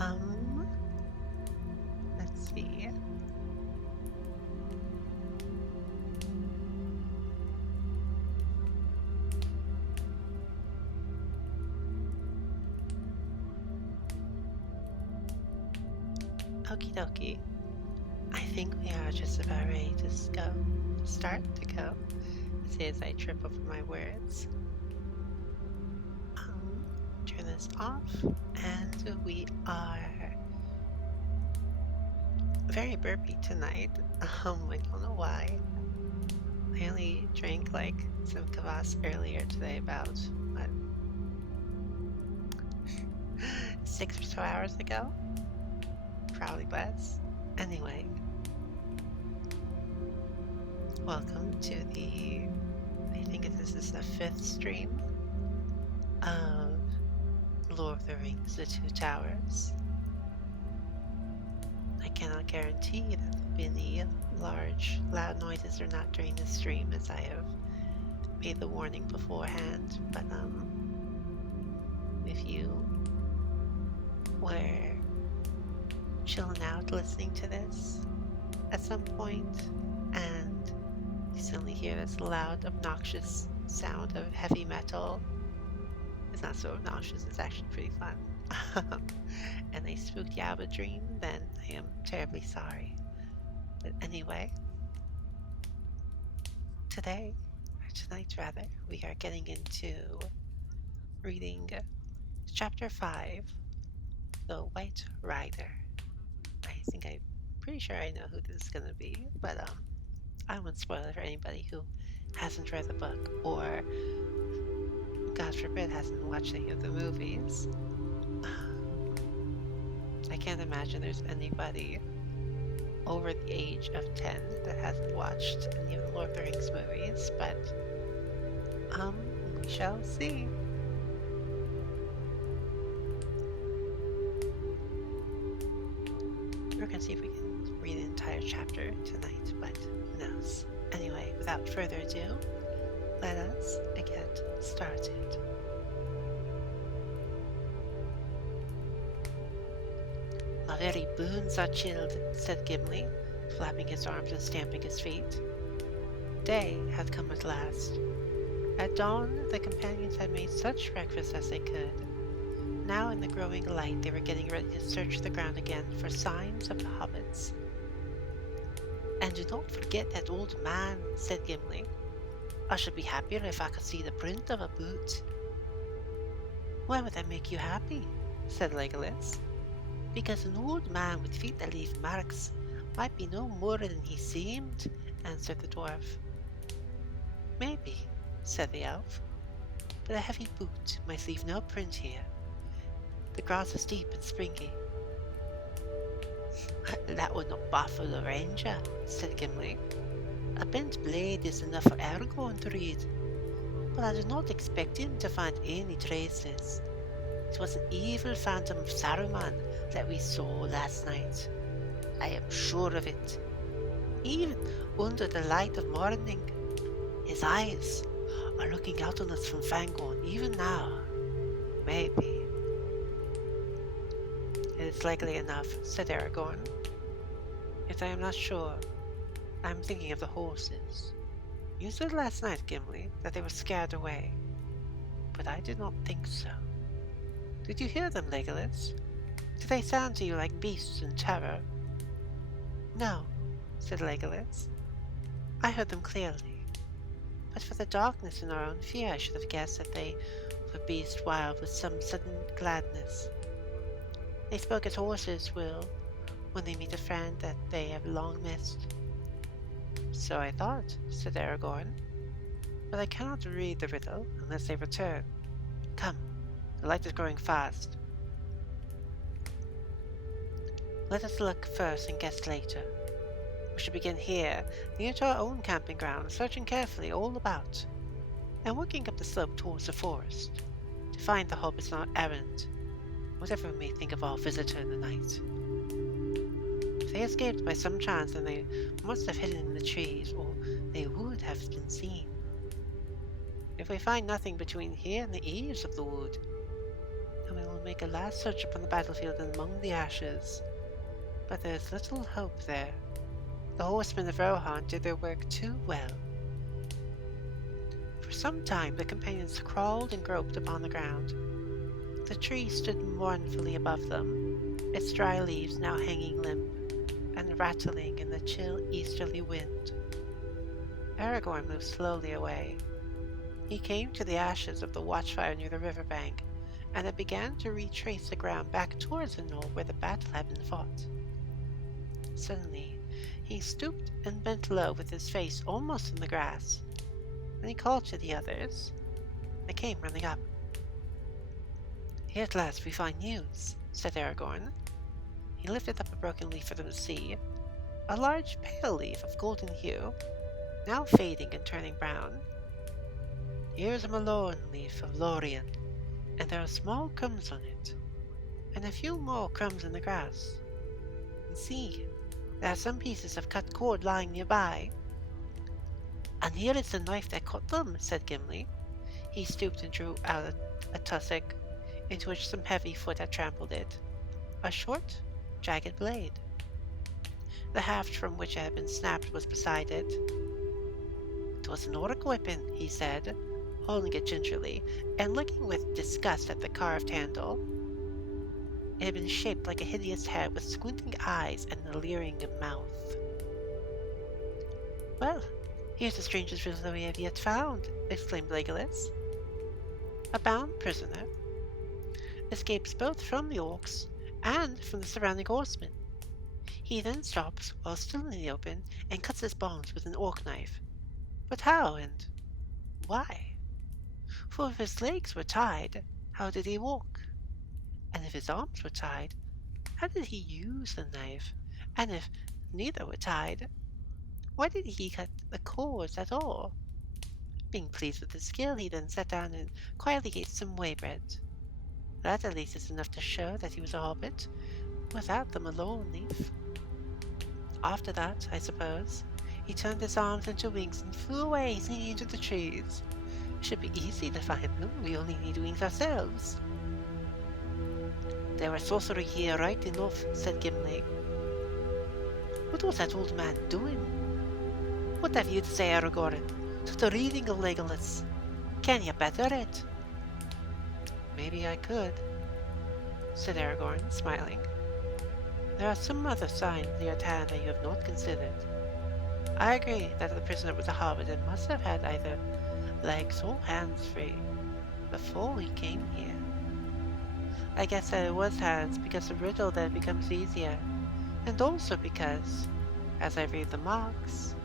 Um, let's see. Okie dokie. I think we are just about ready to start to go. As I trip over my words. Turn this off, and we are very burpy tonight. I don't know why. I only drank like some kvass earlier today, about what, 6 or so hours ago? Probably less. Anyway, welcome to I think this is the 5th stream of Lord of the Rings, The Two Towers. I cannot guarantee that there'll be any large, loud noises or not during this stream, as I have made the warning beforehand, but if you were chilling out listening to this at some point and you suddenly hear this loud, obnoxious sound of heavy metal, it's not so obnoxious, it's actually pretty fun, and they spooked you out of a dream, then I am terribly sorry. But anyway, tonight rather, we are getting into reading Chapter 5, The White Rider. I'm pretty sure I know who this is going to be, but I won't spoil it for anybody who hasn't read the book or, God forbid, hasn't watched any of the movies. I can't imagine there's anybody over the age of 10 that hasn't watched any of the Lord of the Rings movies, but we shall see. We're gonna see if we can read an entire chapter tonight, but who knows. Anyway, without further ado, let us get started. My very bones are chilled, said Gimli, flapping his arms and stamping his feet. Day had come at last. At dawn, the companions had made such breakfast as they could. Now in the growing light, they were getting ready to search the ground again for signs of the hobbits. And do not forget that old man, said Gimli. I should be happier if I could see the print of a boot. Why would that make you happy? Said Legolas. Because an old man with feet that leave marks might be no more than he seemed, answered the dwarf. Maybe, said the elf, but a heavy boot might leave no print here. The grass is deep and springy. That would not baffle a ranger, said Gimli. A bent blade is enough for Aragorn to read, but I do not expect him to find any traces. It was an evil phantom of Saruman that we saw last night. I am sure of it. Even under the light of morning, his eyes are looking out on us from Fangorn even now. Maybe. It is likely enough, said Aragorn. Yet I am not sure. I am thinking of the horses. You said last night, Gimli, that they were scared away, but I did not think so. Did you hear them, Legolas? Did they sound to you like beasts in terror? No, said Legolas. I heard them clearly. But for the darkness and our own fear, I should have guessed that they were beasts wild with some sudden gladness. They spoke as horses will when they meet a friend that they have long missed. So I thought, said Aragorn, but I cannot read the riddle unless they return. Come, the light is growing fast. Let us look first and guess later. We should begin here, near to our own camping ground, searching carefully all about, and working up the slope towards the forest, to find the hobbits on our errand, whatever we may think of our visitor in the night. If they escaped by some chance, then they must have hidden in the trees, or they would have been seen. If we find nothing between here and the eaves of the wood, then we will will make a last search upon the battlefield and among the ashes. But there is little hope there. The horsemen of Rohan did their work too well. For some time the companions crawled and groped upon the ground. The tree stood mournfully above them, its dry leaves now hanging limp and rattling in the chill easterly wind. Aragorn moved slowly away. He came to the ashes of the watchfire near the river bank, and it began to retrace the ground back towards the knoll where the battle had been fought. Suddenly, he stooped and bent low with his face almost in the grass. Then he called to the others. They came running up. "Here at last we find news," said Aragorn. He lifted up a broken leaf for them to see, a large pale leaf of golden hue, now fading and turning brown. "Here is a malorn leaf of Lorien, and there are small crumbs on it, and a few more crumbs in the grass. And see, there are some pieces of cut cord lying nearby." "And here is the knife that cut them," said Gimli. He stooped and drew out a tussock, into which some heavy foot had trampled it, a short, jagged blade. The haft from which it had been snapped was beside it. "It was an orc weapon," he said, holding it gingerly, and looking with disgust at the carved handle. It had been shaped like a hideous head with squinting eyes and a leering mouth. "Well, here's the strangest prisoner we have yet found," exclaimed Legolas. "A bound prisoner. Escapes both from the orcs and from the surrounding horsemen. He then stops while still in the open and cuts his bonds with an orc knife. But how and why? For if his legs were tied, how did he walk? And if his arms were tied, how did he use the knife? And if neither were tied, why did he cut the cords at all?" Being pleased with his skill, he then sat down and quietly ate some whey bread. That at least is enough to show that he was a hobbit, without the malorn leaf. After that, I suppose, he turned his arms into wings and flew away singing into the trees. It should be easy to find them, we only need wings ourselves. "There was sorcery here right enough," said Gimli. "What was that old man doing? What have you to say, Aragorn, to the reading of Legolas? Can you better it?" "Maybe I could," said Aragorn, smiling. "There are some other signs near at hand that you have not considered. I agree that the prisoner was a hobbit and must have had either legs or hands free before he came here. I guess that it was hands because the riddle then becomes easier, and also because, as I read the marks,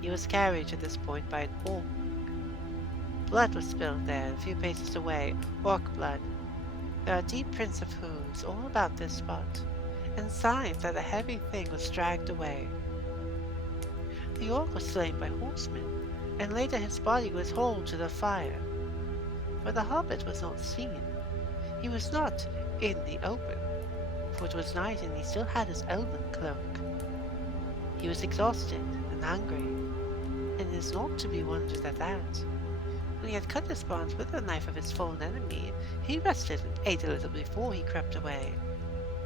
he was carried to this point by an orc. Blood was spilled there, a few paces away, orc blood. There are deep prints of hooves all about this spot, and signs that a heavy thing was dragged away. The orc was slain by horsemen, and later his body was hauled to the fire. But the hobbit was not seen. He was not in the open, for it was night and he still had his elven cloak. He was exhausted and hungry, and it is not to be wondered at that. When he had cut his bonds with the knife of his fallen enemy, he rested and ate a little before he crept away.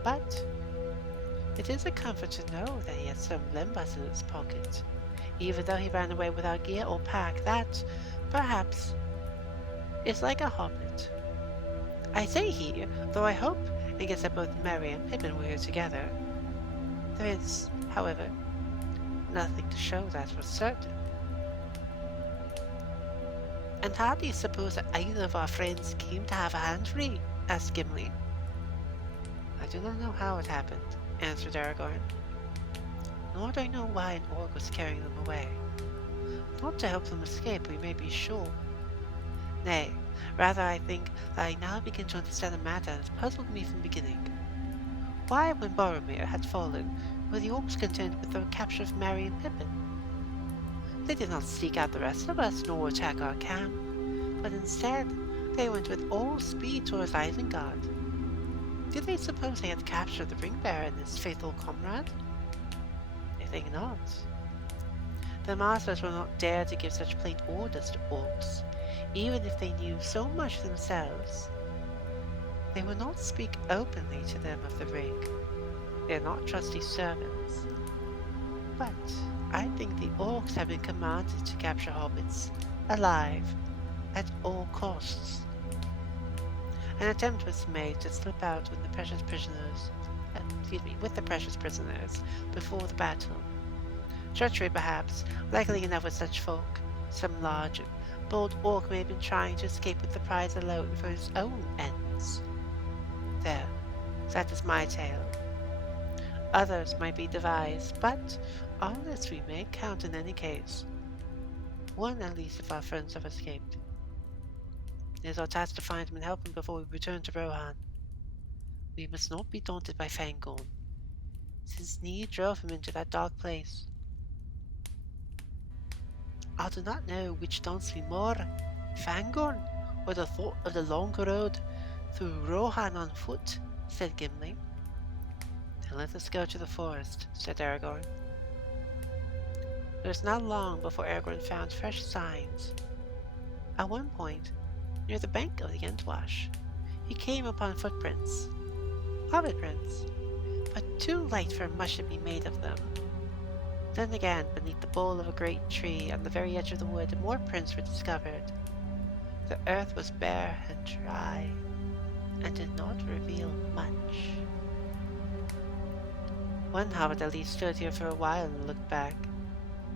But it is a comfort to know that he had some lembas in his pocket, even though he ran away without gear or pack. That, perhaps, is like a hobbit. I say he, though I hope and guess that both Merry and Pippin were here together. There is, however, nothing to show that for certain." "And how do you suppose that either of our friends came to have a hand free?" asked Gimli. "I do not know how it happened," answered Aragorn. "Nor do I know why an orc was carrying them away. Not to help them escape, we may be sure. Nay, rather I think that I now begin to understand a matter that has puzzled me from the beginning. Why, when Boromir had fallen, were the orcs content with the capture of Merry and Pippin? They did not seek out the rest of us, nor attack our camp, but instead they went with all speed towards Isengard. Did they suppose they had captured the ring-bearer and his faithful comrade? I think not. The masters will not dare to give such plain orders to orcs, even if they knew so much themselves. They will not speak openly to them of the ring. They are not trusty servants. But I think the orcs have been commanded to capture hobbits alive at all costs. An attempt was made to slip out with the precious prisoners before the battle. Treachery perhaps, likely enough with such folk. Some large, bold orc may have been trying to escape with the prize alone for his own ends. There, that is my tale. Others might be devised, but all this we may count in any case. One at least of our friends have escaped. It is our task to find him and help him before we return to Rohan. We must not be daunted by Fangorn, since need drove him into that dark place. I do not know which daunts me more, Fangorn, or the thought of the long road through Rohan on foot, said Gimli. Then let us go to the forest, said Aragorn. It was not long before Aragorn found fresh signs. At one point, near the bank of the Entwash, he came upon footprints, hobbit prints, but too light for much to be made of them. Then again, beneath the bole of a great tree on the very edge of the wood, more prints were discovered. The earth was bare and dry, and did not reveal much. One hobbit at least stood here for a while and looked back,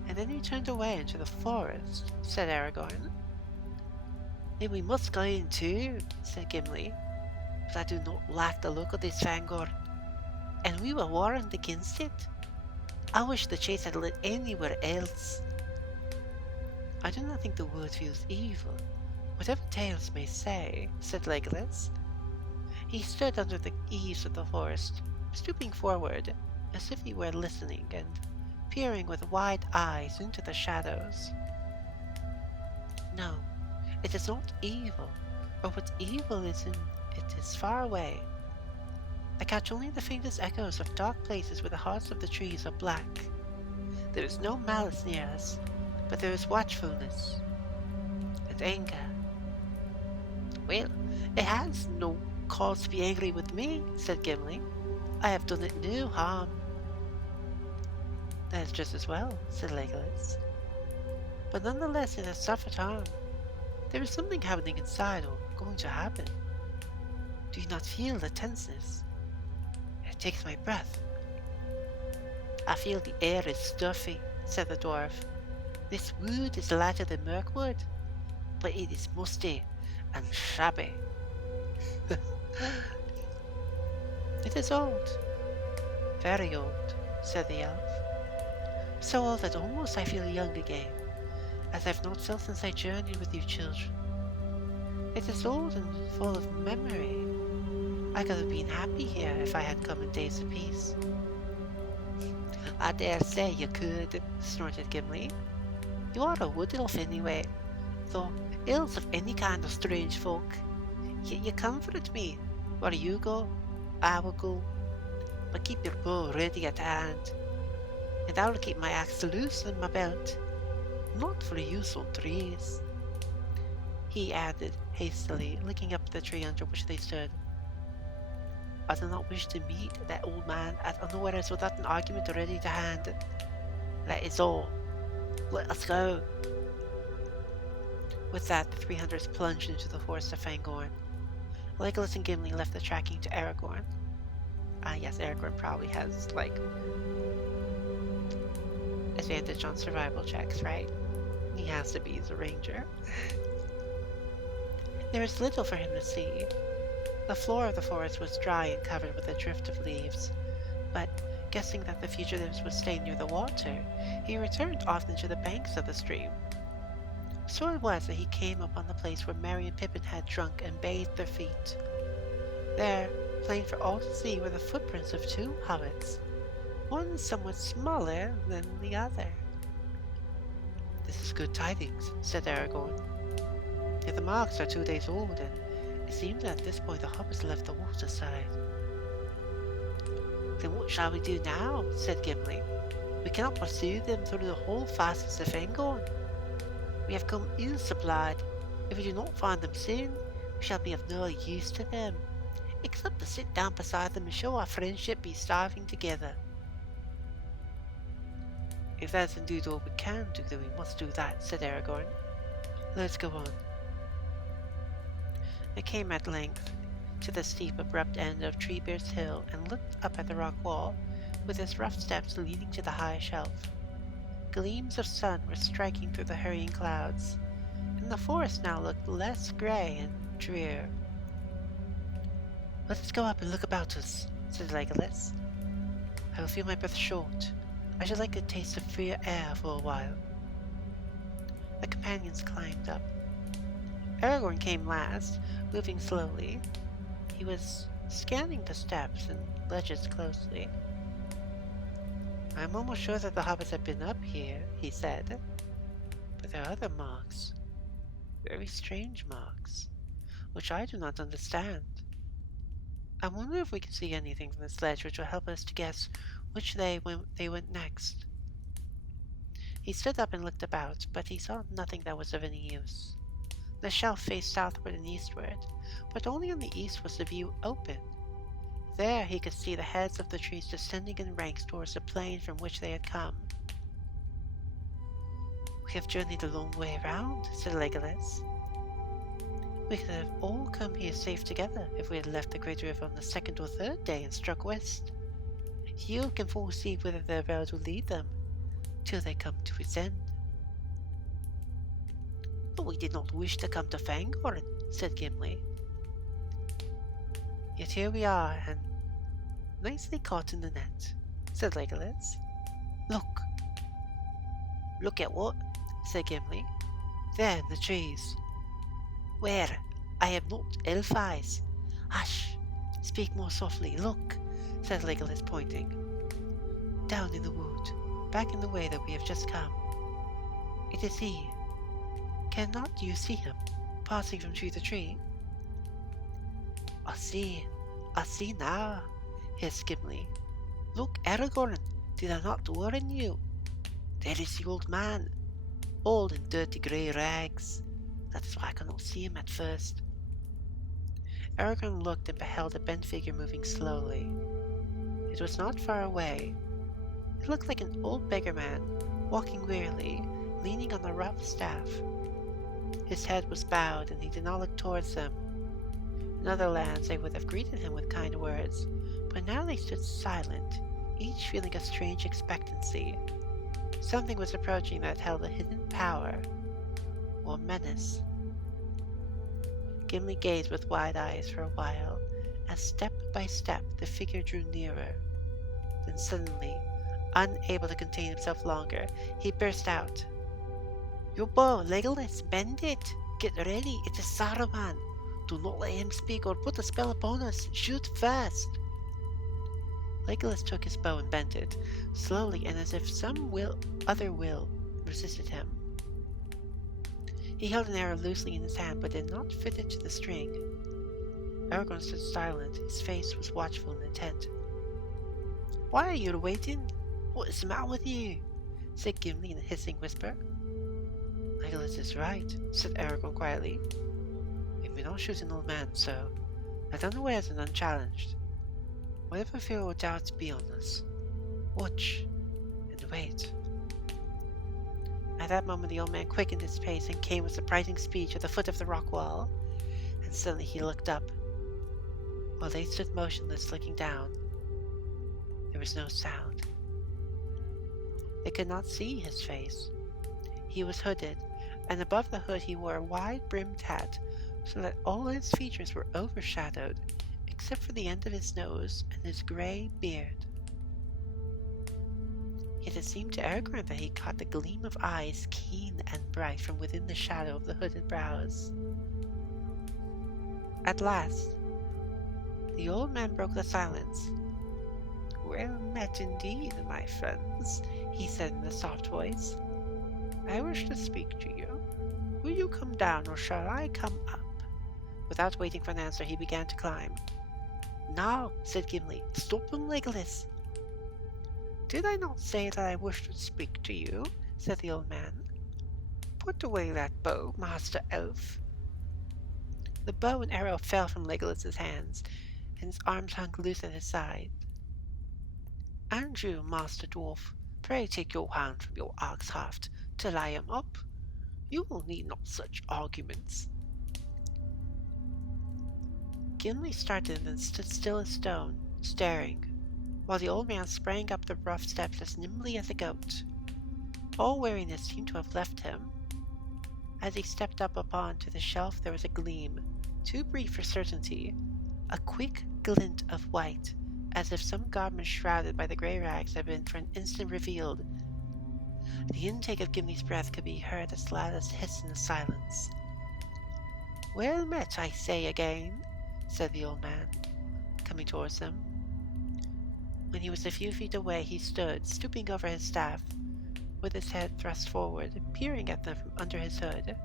and then he turned away into the forest, said Aragorn. Then we must go in too, said Gimli, but I do not like the look of this Fangor, and we were warned against it. I wish the chase had led anywhere else. I do not think the wood feels evil, whatever tales may say, said Legolas. He stood under the eaves of the forest, stooping forward, as if he were listening and peering with wide eyes into the shadows. No, it is not evil, or what evil is in it is far away. I catch only the faintest echoes of dark places where the hearts of the trees are black. There is no malice near us, but there is watchfulness and anger. Well, it has no cause to be angry with me, said Gimli. I have done it no harm. That is just as well, said Legolas. But nonetheless it has suffered harm. There is something happening inside, or going to happen. Do you not feel the tenseness? It takes my breath. I feel the air is stuffy, said the dwarf. This wood is lighter than Mirkwood, but it is musty and shabby. It is old, very old, said the elf. So old that almost I feel young again, as I've not felt since I journeyed with you children. It is old and full of memory. I could have been happy here if I had come in days of peace. I dare say you could, snorted Gimli. You are a wood elf anyway, though elves of any kind are strange folk. Yet you comfort me. Where you go, I will go. But keep your bow ready at hand, and I will keep my axe loose in my belt, not for use on trees, he added hastily, looking up at the tree under which they stood. I do not wish to meet that old man at unawares without an argument ready to hand. That is all. Let us go. With that, the 3 hunters plunged into the forest of Fangorn. Legolas and Gimli left the tracking to Aragorn. Yes, Aragorn probably has, advantage on survival checks, right? He has to be the ranger. There is little for him to see. The floor of the forest was dry and covered with a drift of leaves, but guessing that the fugitives would stay near the water, he returned often to the banks of the stream. So it was that he came upon the place where Merry and Pippin had drunk and bathed their feet. There, plain for all to see, were the footprints of 2 hobbits, one somewhat smaller than the other. This is good tidings, said Aragorn. Yet the marks are 2 days old, and it seems that at this point the hobbits left the water side. Then what shall we do now? Said Gimli. We cannot pursue them through the whole fastness of Fangorn. We have come ill supplied. If we do not find them soon, we shall be of no use to them. except to sit down beside them and show our friendship be starving together. If that's indeed all we can do, then we must do that, said Aragorn. Let's go on. They came at length to the steep, abrupt end of Treebeard's Hill and looked up at the rock wall, with its rough steps leading to the high shelf. Gleams of sun were striking through the hurrying clouds, and the forest now looked less grey and drear. Let us go up and look about us, said Legolas. I will feel my breath short. I should like a taste of freer air for a while. The companions climbed up. Aragorn came last, moving slowly. He was scanning the steps and ledges closely. I'm almost sure that the hobbits have been up here, he said. But there are other marks. Very strange marks, which I do not understand. I wonder if we can see anything from this ledge which will help us to guess which way they went next. He stood up and looked about, but he saw nothing that was of any use. The shelf faced southward and eastward, but only on the east was the view open. There he could see the heads of the trees descending in ranks towards the plain from which they had come. We have journeyed a long way round, said Legolas. We could have all come here safe together if we had left the Great River on the second or third day and struck west. You can foresee whither their road will lead them, till they come to its end. But we did not wish to come to Fangorn, said Gimli. Yet here we are, and nicely caught in the net, said Legolas. Look. Look at what? Said Gimli. There in the trees. Where? I have not elf eyes. Hush! Speak more softly. Look, said Legolas, pointing. Down in the wood, back in the way that we have just come. It is he. Cannot you see him, passing from tree to tree? I see now, hissed Gimli. Look, Aragorn, did I not warn you? There is the old man, old in dirty grey rags. That is why I cannot see him at first. Aragorn looked and beheld a bent figure moving slowly. It was not far away. It looked like an old beggar man, walking wearily, leaning on a rough staff. His head was bowed, and he did not look towards them. In other lands they would have greeted him with kind words, but now they stood silent, each feeling a strange expectancy. Something was approaching that held a hidden power, or menace. Gimli gazed with wide eyes for a while, as step by step the figure drew nearer. Then suddenly, unable to contain himself longer, he burst out. Your bow, Legolas, bend it! Get ready, it is Saruman! Do not let him speak or put a spell upon us! Shoot fast! Legolas took his bow and bent it, slowly and as if some other will resisted him. He held an arrow loosely in his hand, but did not fit it to the string. Aragorn stood silent, his face was watchful and intent. Why are you waiting? What is the matter with you? Said Gimli in a hissing whisper. Legolas is right, said Aragorn quietly. We may not shoot an old man, so let unawares and unchallenged. Whatever fear or doubts be on us, watch and wait. At that moment the old man quickened his pace and came with surprising speed to the foot of the rock wall, and suddenly he looked up. While they stood motionless looking down, there was no sound. They could not see his face. He was hooded, and above the hood he wore a wide-brimmed hat, so that all his features were overshadowed, except for the end of his nose and his grey beard. Yet it seemed to Aragorn that he caught the gleam of eyes keen and bright from within the shadow of the hooded brows. At last, the old man broke the silence. Well met indeed, my friends, he said in a soft voice. I wish to speak to you. Will you come down, or shall I come up? Without waiting for an answer, he began to climb. Now, said Gimli, stop him, Legolas. Did I not say that I wished to speak to you? Said the old man. Put away that bow, Master Elf. The bow and arrow fell from Legolas's hands, and his arms hung loose at his side. "And you, Master Dwarf, pray take your hand from your axe haft till I am up. You will need not such arguments." Gimli started and stood still as stone, staring, while the old man sprang up the rough steps as nimbly as a goat. All weariness seemed to have left him. As he stepped up upon to the shelf there was a gleam, too brief for certainty, a quick glint of white, as if some garment shrouded by the grey rags had been for an instant revealed. The intake of Gimli's breath could be heard as loud as hiss in the silence. "Well met, I say again," said the old man, coming towards them. When he was a few feet away he stood, stooping over his staff, with his head thrust forward, peering at them from under his hood.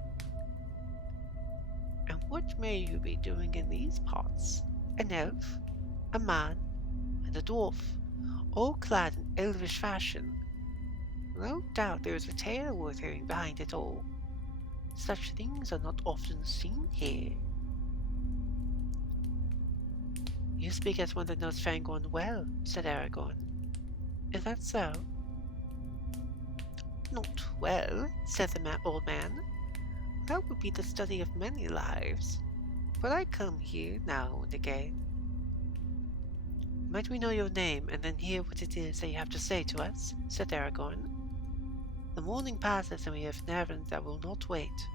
"And what may you be doing in these parts? An elf, a man, and a dwarf, all clad in elvish fashion. No doubt there is a tale worth hearing behind it all. Such things are not often seen here." "You speak as one that knows Fangorn well," said Aragorn. "Is that so?" "Not well," said the old man. "That would be the study of many lives. But I come here now and again." "Might we know your name, and then hear what it is that you have to say to us?" said Aragorn. "The morning passes, and we have an errand that will not wait."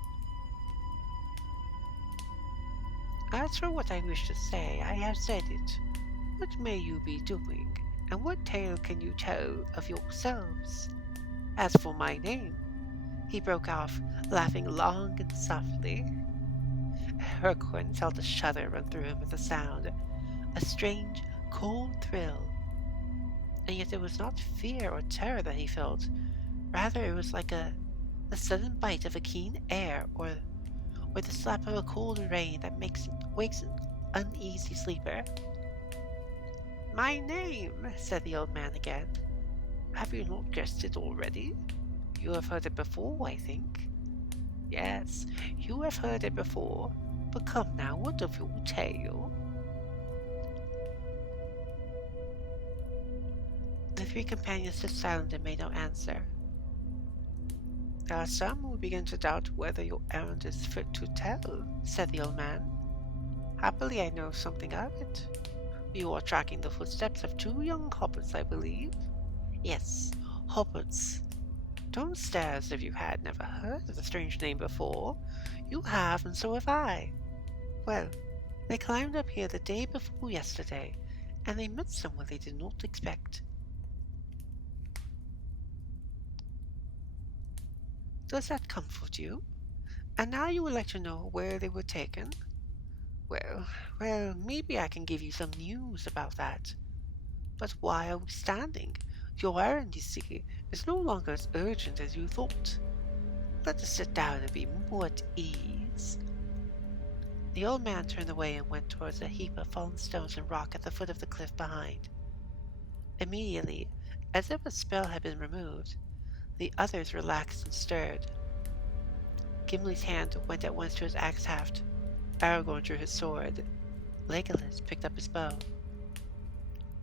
"As for what I wish to say, I have said it. What may you be doing, and what tale can you tell of yourselves? As for my name," he broke off, laughing long and softly. Aragorn felt a shudder run through him at the sound, a strange, cold thrill. And yet it was not fear or terror that he felt. Rather, it was like the sudden bite of a keen air, or the slap of a cold rain that wakes an uneasy sleeper. "My name," said the old man again. "Have you not guessed it already? You have heard it before, I think. Yes, you have heard it before. But come now, what of your tale?" The three companions stood silent and made no answer. "There are some who begin to doubt whether your errand is fit to tell," said the old man. "Happily I know something of it. You are tracking the footsteps of two young hobbits, I believe. Yes, hobbits. Don't stare as if you had never heard of the strange name before. You have, and so have I. Well, they climbed up here the day before yesterday, and they met someone they did not expect." "Does that comfort you? And now you would like to know where they were taken? Well, maybe I can give you some news about that. But why are we standing? Your errand, you see, is no longer as urgent as you thought. Let us sit down and be more at ease." The old man turned away and went towards a heap of fallen stones and rock at the foot of the cliff behind. Immediately, as if a spell had been removed, the others relaxed and stirred. Gimli's hand went at once to his axe haft. Aragorn drew his sword. Legolas picked up his bow.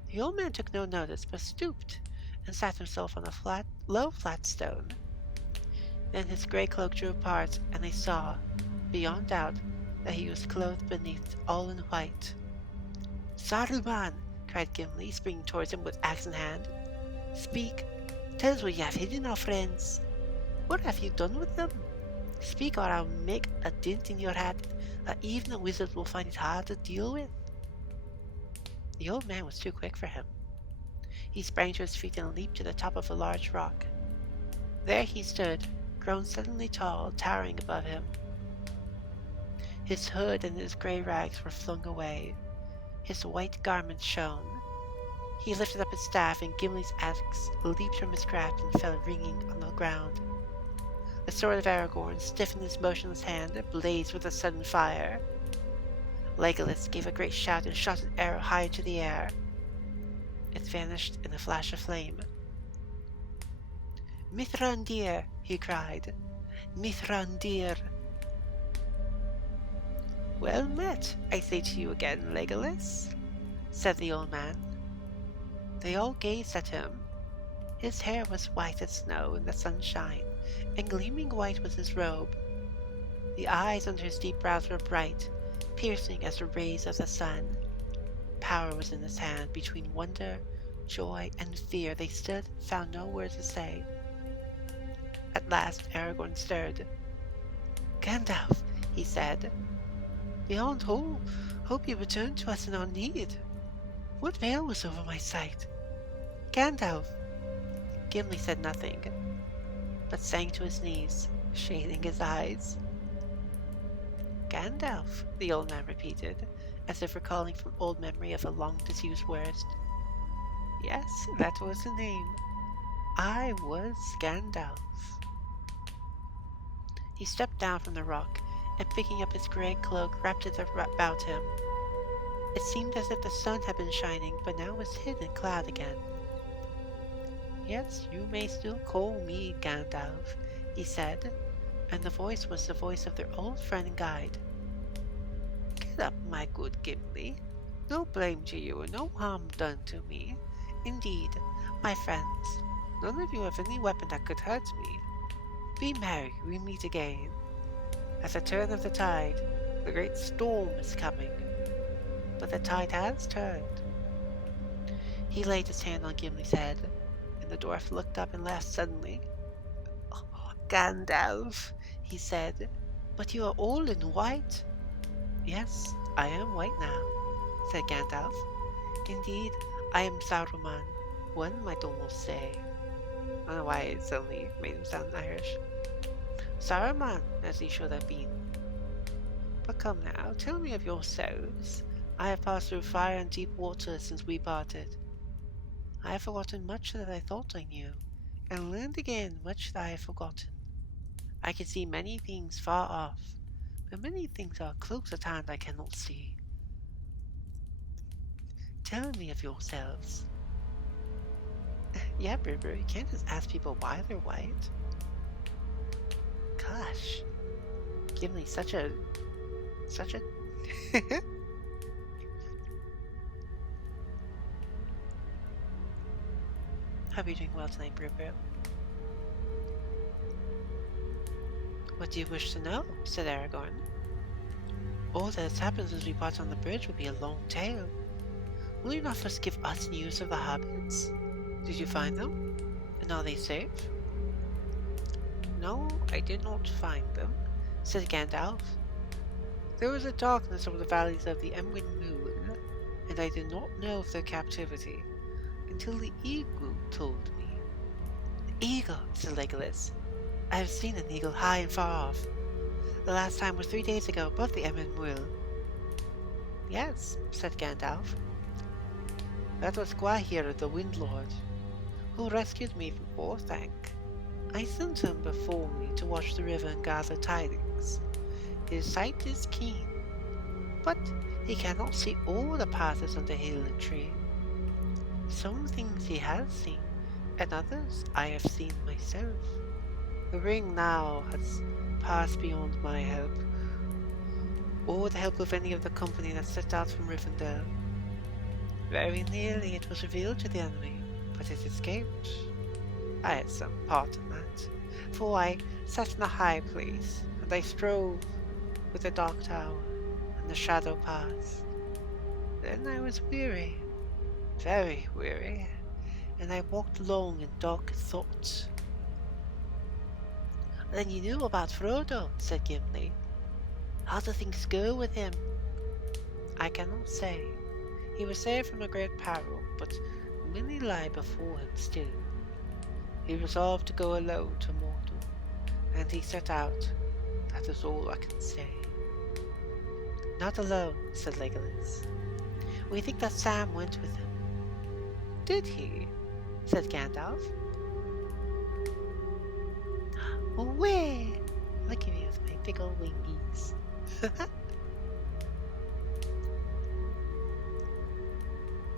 The old man took no notice, but stooped and sat himself on a low flat stone. Then his grey cloak drew apart, and they saw, beyond doubt, that he was clothed beneath all in white. "Saruman!" cried Gimli, springing towards him with axe in hand. "Speak! Tell us where you have hidden our friends. What have you done with them? Speak, or I'll make a dint in your head that even a wizard will find it hard to deal with." The old man was too quick for him. He sprang to his feet and leaped to the top of a large rock. There he stood, grown suddenly tall, towering above him. His hood and his grey rags were flung away. His white garments shone. He lifted up his staff, and Gimli's axe leaped from his grasp and fell ringing on the ground. The sword of Aragorn, stiff in his motionless hand, blazed with a sudden fire. Legolas gave a great shout and shot an arrow high into the air. It vanished in a flash of flame. "Mithrandir!" he cried. "Mithrandir!" "Well met, I say to you again, Legolas. said the old man. They all gazed at him. His hair was white as snow in the sunshine, and gleaming white was his robe. The eyes under his deep brows were bright, piercing as the rays of the sun. Power was in his hand. Between wonder, joy, and fear they stood, found no word to say. At last Aragorn stirred. "Gandalf," he said, "beyond hope you return to us in our need. What veil was over my sight? Gandalf!" Gimli said nothing, but sank to his knees, shading his eyes. "Gandalf," the old man repeated, as if recalling from old memory of a long-disused word. "Yes, that was the name. I was Gandalf." He stepped down from the rock, and picking up his grey cloak, wrapped it about him. It seemed as if the sun had been shining, but now was hid in cloud again. "Yes, you may still call me Gandalf," he said, and the voice was the voice of their old friend and guide. "Get up, my good Gimli. No blame to you, and no harm done to me. Indeed, my friends, none of you have any weapon that could hurt me. Be merry, we meet again. At the turn of the tide, the great storm is coming. But the tide has turned." He laid his hand on Gimli's head, and the dwarf looked up and laughed suddenly. "Oh, Gandalf," he said, "but you are all in white." "Yes, I am white now," said Gandalf. "Indeed, I am Saruman, one might almost say." I don't know why it suddenly made him sound Irish. Saruman, as he should have been. "But come now, tell me of yourselves. I have passed through fire and deep water since we parted. I have forgotten much that I thought I knew, and learned again much that I have forgotten. I can see many things far off, but many things are close at hand I cannot see. Tell me of yourselves." Yeah, Berber, you can't just ask people why they're white. Gosh, Gimli, such a. Hope you're doing well tonight, Berber. "What do you wish to know?" said Aragorn. "All that has happened since we parted on the bridge will be a long tale. Will you not first give us news of the hobbits? Did you find them? And are they safe?" "No, I did not find them," said Gandalf. "There was a darkness over the valleys of the Emwyn Moon, and I did not know of their captivity until the eagle told me." "An eagle," said Legolas. "I have seen an eagle high and far off. The last time was 3 days ago above the Emyn Muil." "Yes," said Gandalf. "That was Gwahir the Windlord, who rescued me from Orthanc. I sent him before me to watch the river and gather tidings. His sight is keen, but he cannot see all that passes under hill and tree. Some things he has seen, and others I have seen myself. The ring now has passed beyond my help, or the help of any of the company that set out from Rivendell. Very nearly it was revealed to the enemy, but it escaped. I had some part in that, for I sat in a high place, and I strove with the Dark Tower and the Shadow Pass. Then I was weary, very weary, and I walked long in dark thought." "Then you knew about Frodo," said Gimli. "How do things go with him?" "I cannot say. He was saved from a great peril, but many lie before him still. He resolved to go alone to Mordor, and he set out. That is all I can say." "Not alone," said Legolas. "We think that Sam went with him." "Did he?" said Gandalf. "Away!" Look at me with my big old wingies.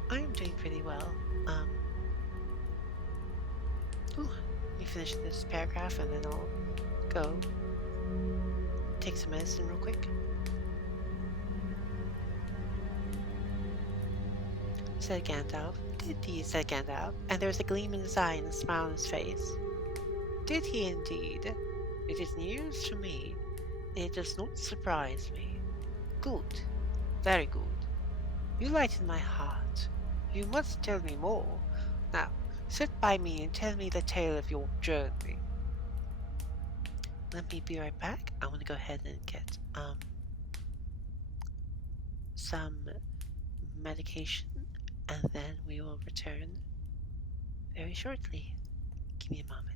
I'm doing pretty well. Let me finish this paragraph and then I'll go take some medicine real quick. said Gandalf. Did he? Said Gandalf, and there was a gleam in his eye and a smile on his face. Did he indeed? It is news to me. It does not surprise me. Good. Very good. You lighten my heart. You must tell me more. Now, sit by me and tell me the tale of your journey. Let me be right back. I want to go ahead and get some medication, and then we will return very shortly. Give me a moment.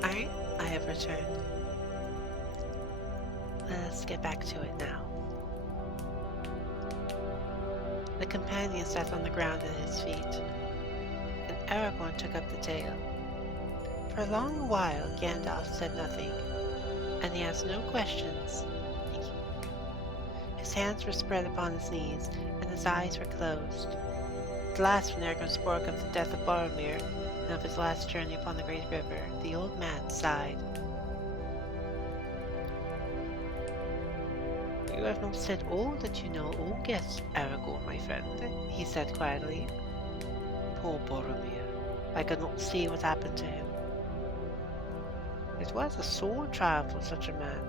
Alright, I have returned. Let's get back to it now. The companion sat on the ground at his feet, and Aragorn took up the tale. For a long while Gandalf said nothing, and he asked no questions. His hands were spread upon his knees, and his eyes were closed. At last, when Aragorn spoke of the death of Boromir, and of his last journey upon the great river, the old man sighed. You have not said all that you know or guess, Aragorn, my friend, he said quietly. Poor Boromir. I could not see what happened to him. It was a sore trial for such a man,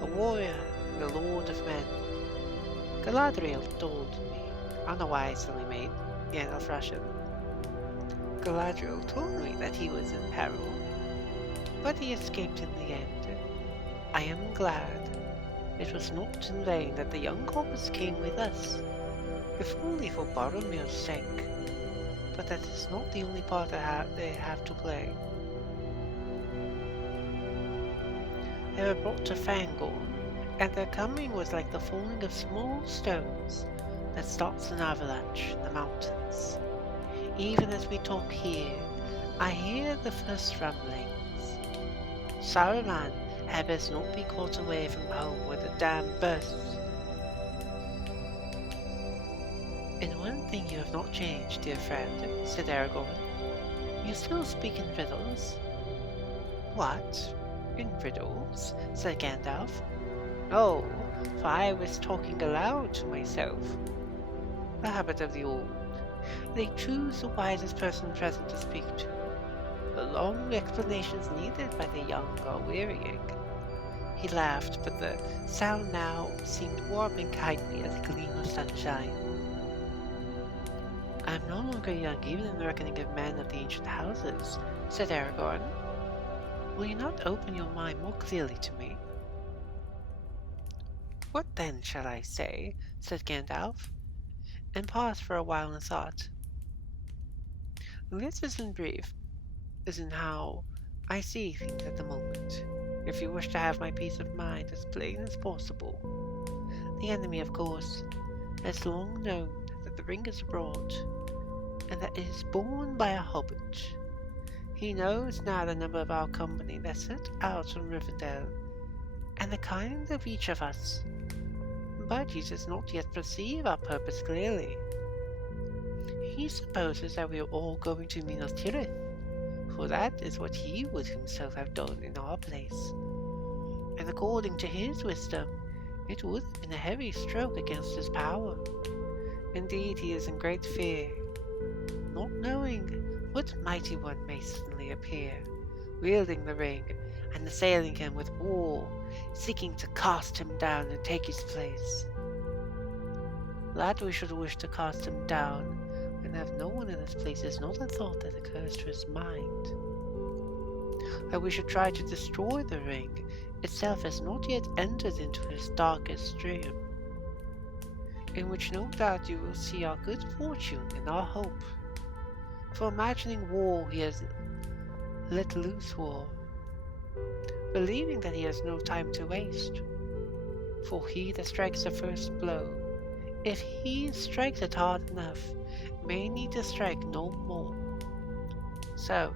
a warrior and a lord of men. Galadriel told me. I don't know why I suddenly made Gandalf Russian. Galadriel told me that he was in peril, but he escaped in the end. I am glad. It was not in vain that the young hobbits came with us, if only for Boromir's sake. But that is not the only part they have to play. They were brought to Fangorn, and their coming was like the falling of small stones that starts an avalanche in the mountains. Even as we talk here, I hear the first rumblings. Saruman had best not be caught away from home where the dam bursts. In one thing you have not changed, dear friend, said Aragorn. You still speak in riddles. What? In riddles? Said Gandalf. Oh, for I was talking aloud to myself. The habit of the old. They choose the wisest person present to speak to. The long explanations needed by the young are wearying. He laughed, but the sound now seemed warm and kindly as a gleam of sunshine. I am no longer young, even in the reckoning of men of the ancient houses, said Aragorn. Will you not open your mind more clearly to me? What then shall I say? Said Gandalf, and paused for a while in thought. This is in brief, is in how I see things at the moment. If you wish to have my peace of mind as plain as possible. The enemy, of course, has long known that the ring is abroad, and that it is borne by a hobbit. He knows now the number of our company that set out from Rivendell, and the kind of each of us, but he does not yet perceive our purpose clearly. He supposes that we are all going to Minas Tirith, for that is what he would himself have done in our place, and according to his wisdom, it would have been a heavy stroke against his power. Indeed, he is in great fear, not knowing what mighty one may suddenly appear, wielding the ring and assailing him with war, seeking to cast him down and take his place. That we should wish to cast him down and have no one in his place is not a thought that occurs to his mind. That we should try to destroy the ring itself has not yet entered into his darkest dream, in which no doubt you will see our good fortune and our hope. For imagining war, he has let loose war, believing that he has no time to waste. For he that strikes the first blow, if he strikes it hard enough, may need to strike no more. So,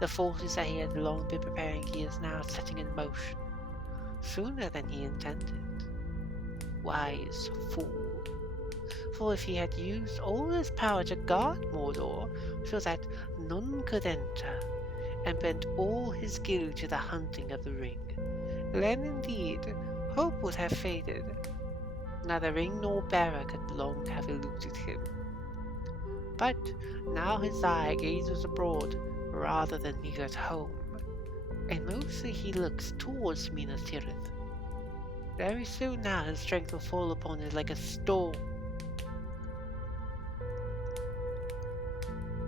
the forces that he had long been preparing he is now setting in motion, sooner than he intended. Wise fool! For if he had used all his power to guard Mordor, so that none could enter, and bent all his skill to the hunting of the ring, then indeed hope would have faded. Neither ring nor bearer could long have eluded him. But now his eye gazes abroad rather than near at home, and mostly he looks towards Minas Tirith. Very soon now his strength will fall upon it like a storm.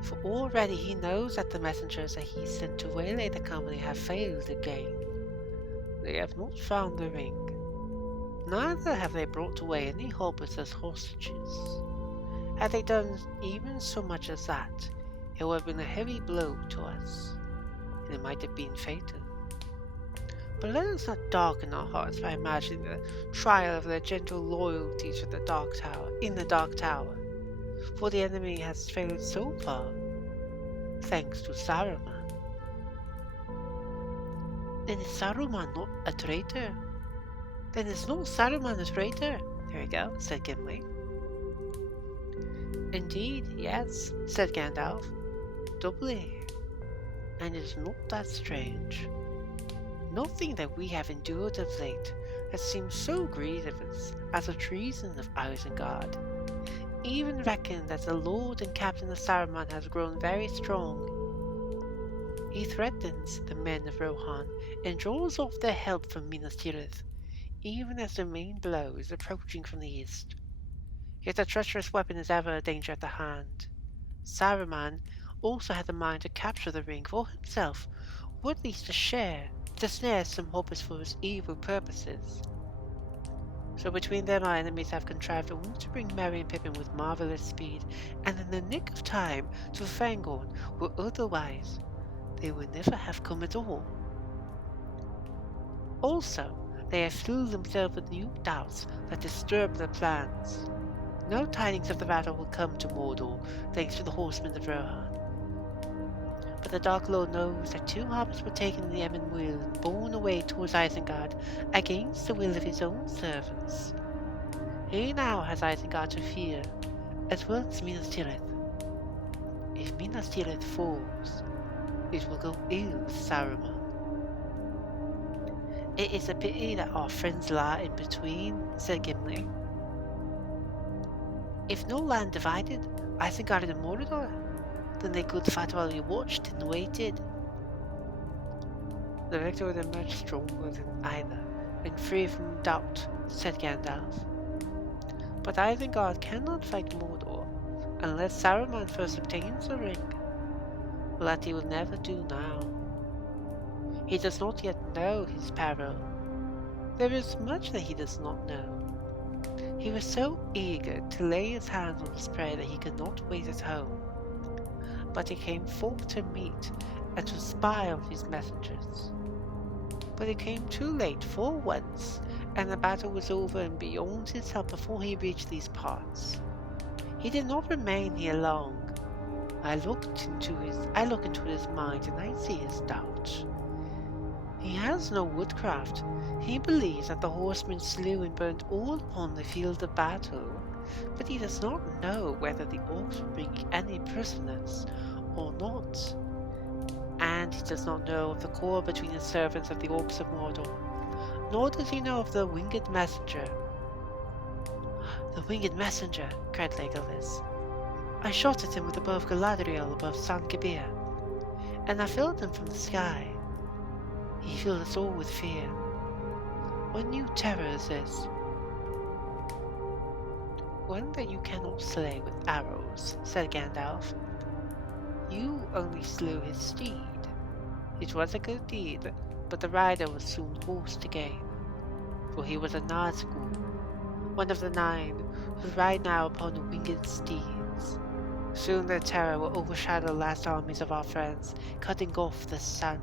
For already he knows that the messengers that he sent to waylay the company have failed again. They have not found the ring. Neither have they brought away any hobbits as hostages. Had they done even so much as that, it would have been a heavy blow to us, and it might have been fatal. But let us not darken our hearts by imagining the trial of their gentle loyalty to the Dark Tower in the Dark Tower, for the enemy has failed so far, thanks to Saruman. Then is Saruman not a traitor? Then is not Saruman a traitor? There we go, said Gimli. Indeed, yes, said Gandalf, doubly. And it is not that strange. Nothing that we have endured of late has seemed so grievous as the treason of Isengard. Even reckon that the Lord and Captain of Saruman has grown very strong. He threatens the men of Rohan and draws off their help from Minas Tirith, even as the main blow is approaching from the east. Yet a treacherous weapon is ever a danger at the hand. Saruman also had a mind to capture the ring for himself, or at least to snare some hobbits for his evil purposes. So between them our enemies have contrived only to bring Merry and Pippin with marvellous speed, and in the nick of time to Fangorn, where otherwise they would never have come at all. Also, they have filled themselves with new doubts that disturb their plans. No tidings of the battle will come to Mordor, thanks to the horsemen of Rohan. But the Dark Lord knows that 2 hobbits were taken in the Emyn Muil and borne away towards Isengard against the will of his own servants. He now has Isengard to fear, as well as Minas Tirith. If Minas Tirith falls, it will go ill with Saruman. It is a pity that our friends lie in between, said Gimli. If no land divided Isengard and Mordor, then they could fight while we watched and waited. The victor would emerge stronger than either, and free from doubt, said Gandalf. But Isengard cannot fight Mordor, unless Saruman first obtains the ring, that he will never do now. He does not yet know his peril. There is much that he does not know. He was so eager to lay his hands on his prey that he could not wait at home. But he came forth to meet and to spy on his messengers. But he came too late for once, and the battle was over and beyond his help before he reached these parts. He did not remain here long. I look into his mind and I see his doubt. He has no woodcraft. He believes that the horsemen slew and burnt all upon the field of battle, but he does not know whether the orcs will bring any prisoners or not. And he does not know of the quarrel between the servants of the orcs of Mordor, nor does he know of the winged messenger. The winged messenger, cried Legolas. I shot at him with the bow of Galadriel above San Gibeah, and I filled them from the sky. He filled us all with fear. What new terror is this? One that you cannot slay with arrows, said Gandalf. You only slew his steed. It was a good deed, but the rider was soon hoarse again, for he was a Nazgul, one of the 9, who ride now upon winged steeds. Soon their terror will overshadow the last armies of our friends, cutting off the sun.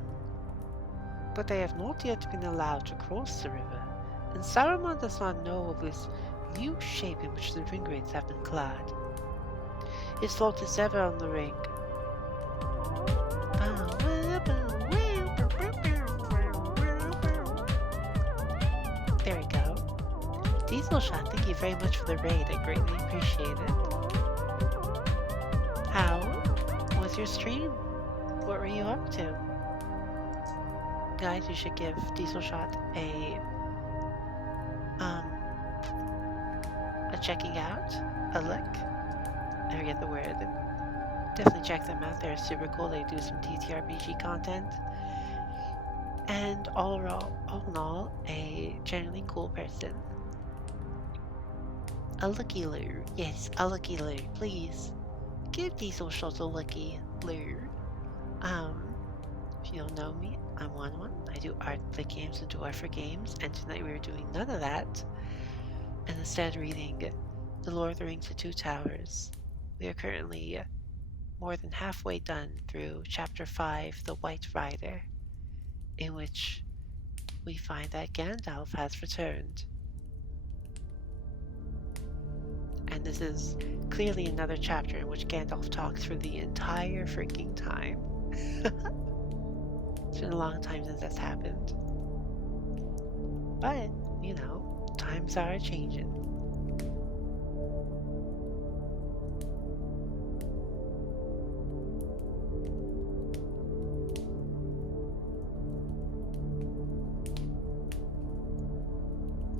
But they have not yet been allowed to cross the river, and Saruman does not know of this new shape in which the ringwraiths have been clad. His thought is ever on the ring. There we go. Diesel Shot, thank you very much for the raid, I greatly appreciate it. How was your stream? What were you up to? Guys, you should give Diesel Shot a checking out, a look. I forget the word. Definitely check them out, they're super cool, they do some TTRPG content. And all in all, a generally cool person. A looky loo, yes, a looky loo, please. Give Diesel Shot a looky loo. If you don't know me, I'm Wanwan. I do art, play games, and do art for games, and tonight we are doing none of that, and instead reading The Lord of the Rings: The Two Towers. We are currently more than halfway done through Chapter 5, The White Rider, in which we find that Gandalf has returned. And this is clearly another chapter in which Gandalf talks for the entire freaking time. It's been a long time since that's happened. But, you know, times are changing.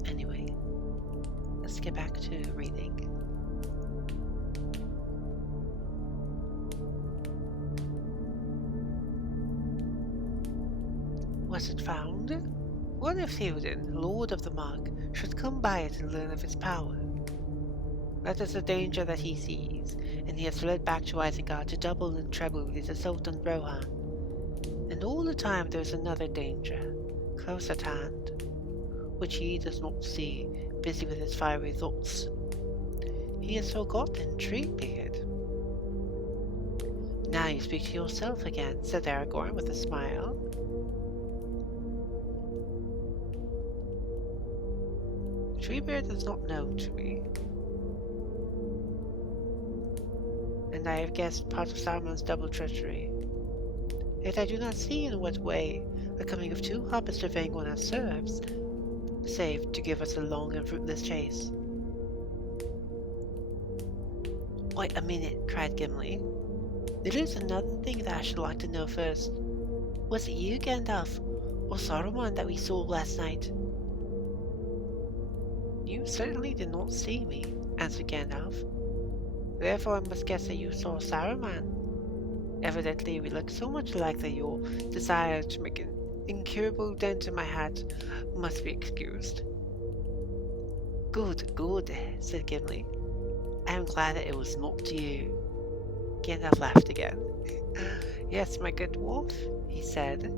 Anyway, let's get back to reading. Was it found? What if Theoden, Lord of the Mark, should come by it and learn of its power? That is the danger that he sees, and he has fled back to Isengard to double and treble his assault on Rohan. And all the time there is another danger, close at hand, which he does not see, busy with his fiery thoughts. He has forgotten Treebeard. Now you speak to yourself again, said Aragorn with a smile. Treebeard is not known to me, and I have guessed part of Saruman's double treachery. Yet I do not see in what way the coming of 2 hobbits to Wanwan serves, save to give us a long and fruitless chase. Wait a minute, cried Gimli. There is another thing that I should like to know first. Was it you, Gandalf, or Saruman that we saw last night? You certainly did not see me, answered Gandalf. Therefore I must guess that you saw Saruman. Evidently we look so much alike that your desire to make an incurable dent in my hat must be excused. Good, good, said Gimli. I am glad that it was not you. Gandalf laughed again. Yes, my good dwarf, he said.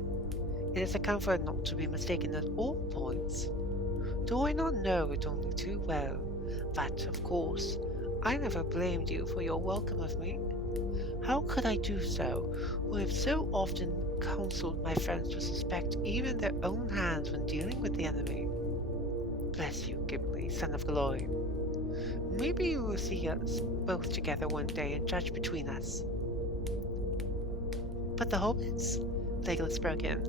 It is a comfort not to be mistaken at all points. Do I not know it only too well, that, of course, I never blamed you for your welcome of me? How could I do so, who have so often counseled my friends to suspect even their own hands when dealing with the enemy? Bless you, Gimli, son of glory. Maybe you will see us both together one day and judge between us. But the hobbits? Legolas broke in.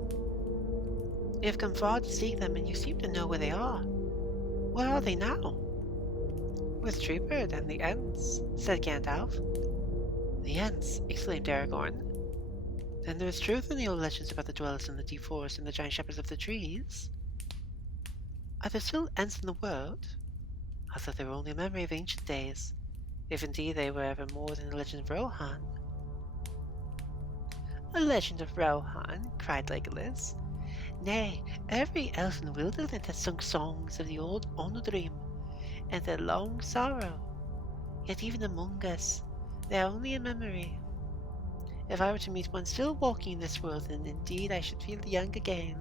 You have come far to seek them, and you seem to know where they are. Where are they now? With Treebeard and the Ents, said Gandalf. The Ents, exclaimed Aragorn. Then there is truth in the old legends about the dwellers in the deep forest and the giant shepherds of the trees. Are there still Ents in the world? I thought they were only a memory of ancient days, if indeed they were ever more than the legend of Rohan. A legend of Rohan, cried Legolas. Nay, every elfin wilderness has sung songs of the old Onodrim and their long sorrow. Yet even among us, they are only a memory. If I were to meet one still walking in this world, then indeed I should feel young again.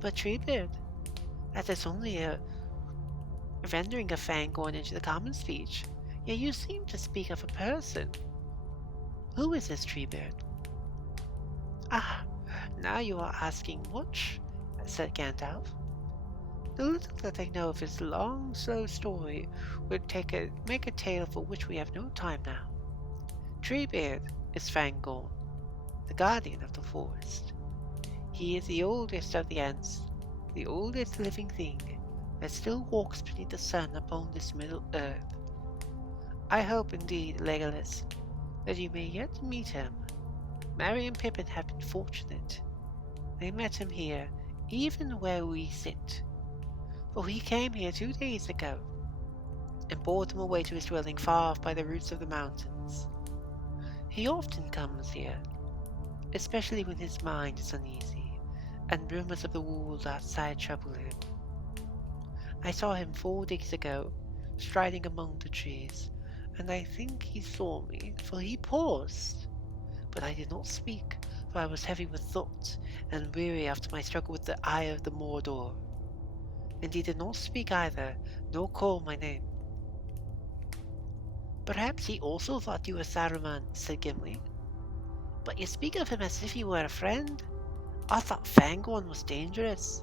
But Treebeard, that is only a rendering of Fangorn into the common speech. Yet you seem to speak of a person. Who is this Treebeard? Ah, now you are asking much, said Gandalf. The little that I know of his long, slow story would make a tale for which we have no time now. Treebeard is Fangorn, the guardian of the forest. He is the oldest of the Ents, the oldest living thing that still walks beneath the sun upon this middle earth. I hope indeed, Legolas, that you may yet meet him. Merry and Pippin have been fortunate. They met him here, even where we sit. For he came here 2 days ago, and bore them away to his dwelling far off by the roots of the mountains. He often comes here, especially when his mind is uneasy, and rumors of the world outside trouble him. I saw him 4 days ago, striding among the trees, and I think he saw me, for he paused. But I did not speak, for I was heavy with thought, and weary after my struggle with the eye of the Mordor. And he did not speak either, nor call my name. Perhaps he also thought you were Saruman, said Gimli. But you speak of him as if he were a friend. I thought Fangorn was dangerous.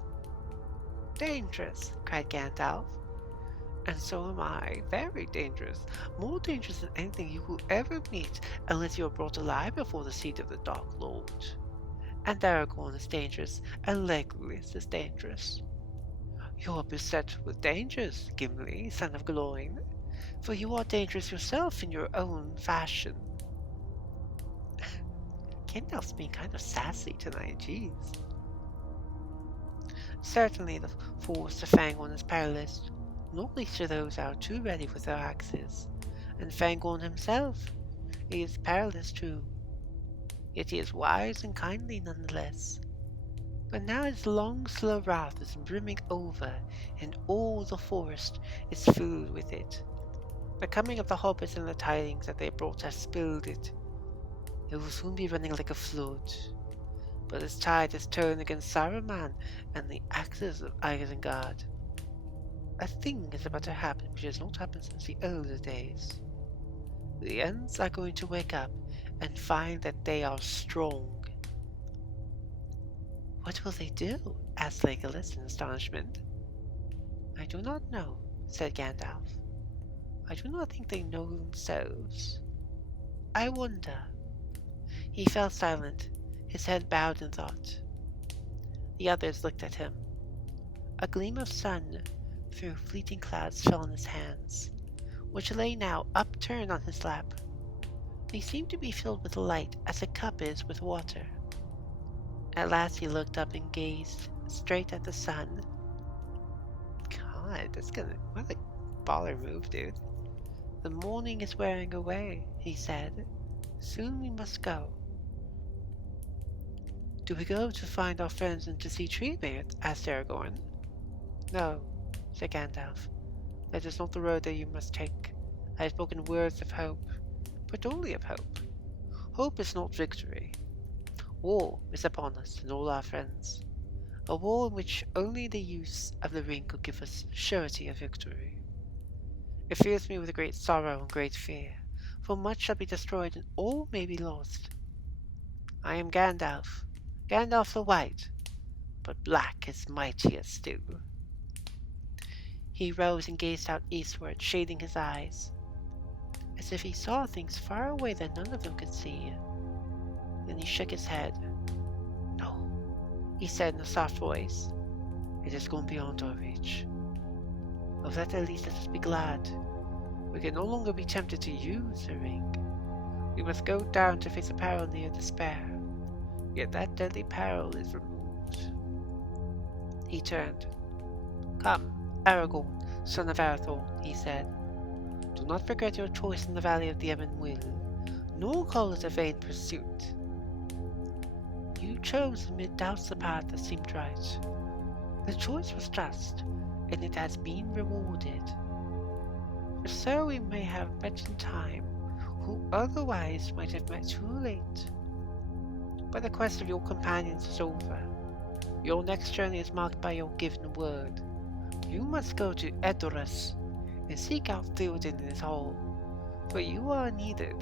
Dangerous, cried Gandalf. And so am I, very dangerous, more dangerous than anything you will ever meet unless you are brought alive before the seat of the Dark Lord. And Aragorn is dangerous, and Legolas is dangerous. You are beset with dangers, Gimli, son of Gloin, for you are dangerous yourself in your own fashion. Gandalf's being kind of sassy tonight, jeez. Certainly the force of Fangorn is perilous, not least to those who are too ready with their axes, and Fangorn himself, he is perilous too. Yet he is wise and kindly nonetheless. But now his long, slow wrath is brimming over, and all the forest is filled with it. The coming of the hobbits and the tidings that they brought have spilled it. It will soon be running like a flood. But its tide has turned against Saruman and the axes of Isengard. A thing is about to happen which has not happened since the older days. The Ents are going to wake up and find that they are strong. What will they do? Asked Legolas in astonishment. I do not know, said Gandalf. I do not think they know themselves. I wonder. He fell silent, his head bowed in thought. The others looked at him. A gleam of sun through fleeting clouds fell on his hands, which lay now upturned on his lap. They seemed to be filled with light as a cup is with water. At last he looked up and gazed straight at the sun. God, what a baller move, dude. The morning is wearing away, he said. Soon we must go. Do we go to find our friends and to see Treebeard? Asked Aragorn. No, said Gandalf. That is not the road that you must take. I have spoken words of hope, but only of hope. Hope is not victory. War is upon us and all our friends. A war in which only the use of the ring could give us surety of victory. It fills me with great sorrow and great fear, for much shall be destroyed and all may be lost. I am Gandalf, Gandalf the White, but black is mightier still. He rose and gazed out eastward, shading his eyes, as if he saw things far away that none of them could see. Then he shook his head. No, he said in a soft voice. It has gone beyond our reach. Of that at least let us be glad. We can no longer be tempted to use the ring. We must go down to face a peril near despair. Yet that deadly peril is removed. He turned. Come, Aragorn, son of Arathorn, he said. Do not regret your choice in the valley of the Emyn Muil, nor call it a vain pursuit. chose amid doubts the path that seemed right. The choice was just, and it has been rewarded. For so we may have met in time, who otherwise might have met too late. But the quest of your companions is over. Your next journey is marked by your given word. You must go to Edoras and seek out Theoden in his hall, for you are needed.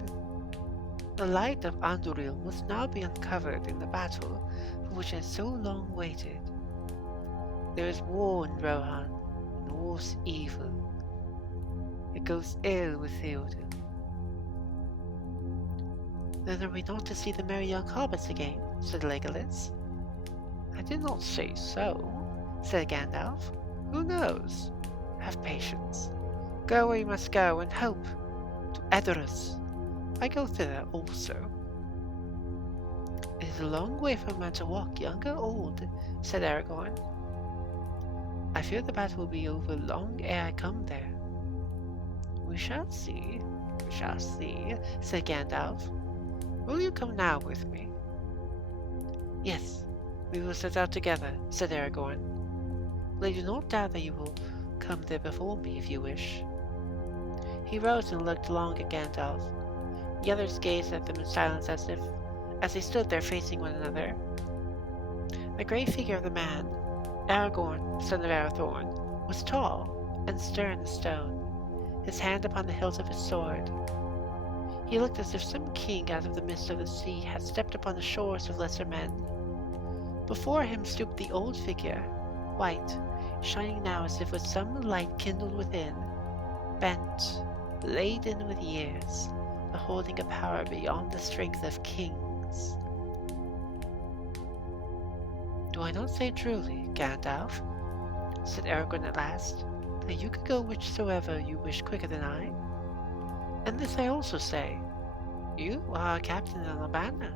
The light of Anduril must now be uncovered in the battle for which I has so long waited. There is war in Rohan, and war's evil. It goes ill with Theoden. Then are we not to see the merry young hobbits again? Said Legolas. I did not say so, said Gandalf. Who knows? Have patience. Go where you must go, and hope. To Edoras. I go thither also. It is a long way for a man to walk, young or old, said Aragorn. I fear the battle will be over long ere I come there. We shall see, said Gandalf. Will you come now with me? Yes, we will set out together, said Aragorn. But I do not doubt that you will come there before me if you wish. He rose and looked long at Gandalf. The others gazed at them in silence as they stood there facing one another. The grey figure of the man, Aragorn, son of Arathorn, was tall and stern as stone, his hand upon the hilt of his sword. He looked as if some king out of the midst of the sea had stepped upon the shores of lesser men. Before him stooped the old figure, white, shining now as if with some light kindled within, bent, laden with years, but holding a power beyond the strength of kings. Do I not say truly, Gandalf, said Aragorn at last, that you could go whichsoever you wish quicker than I? And this I also say, you are a captain on a banner.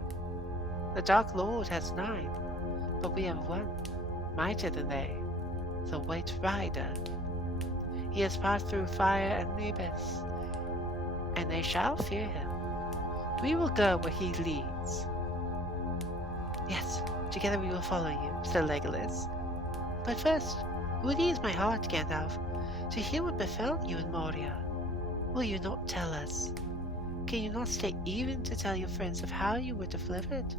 The Dark Lord has 9, but we have one, mightier than they, the White Rider. He has passed through fire and the abyss, and they shall fear him. We will go where he leads. Yes, together we will follow you, said Legolas. But first, it would ease my heart, Gandalf, to hear what befell you in Moria. Will you not tell us? Can you not stay even to tell your friends of how you were delivered?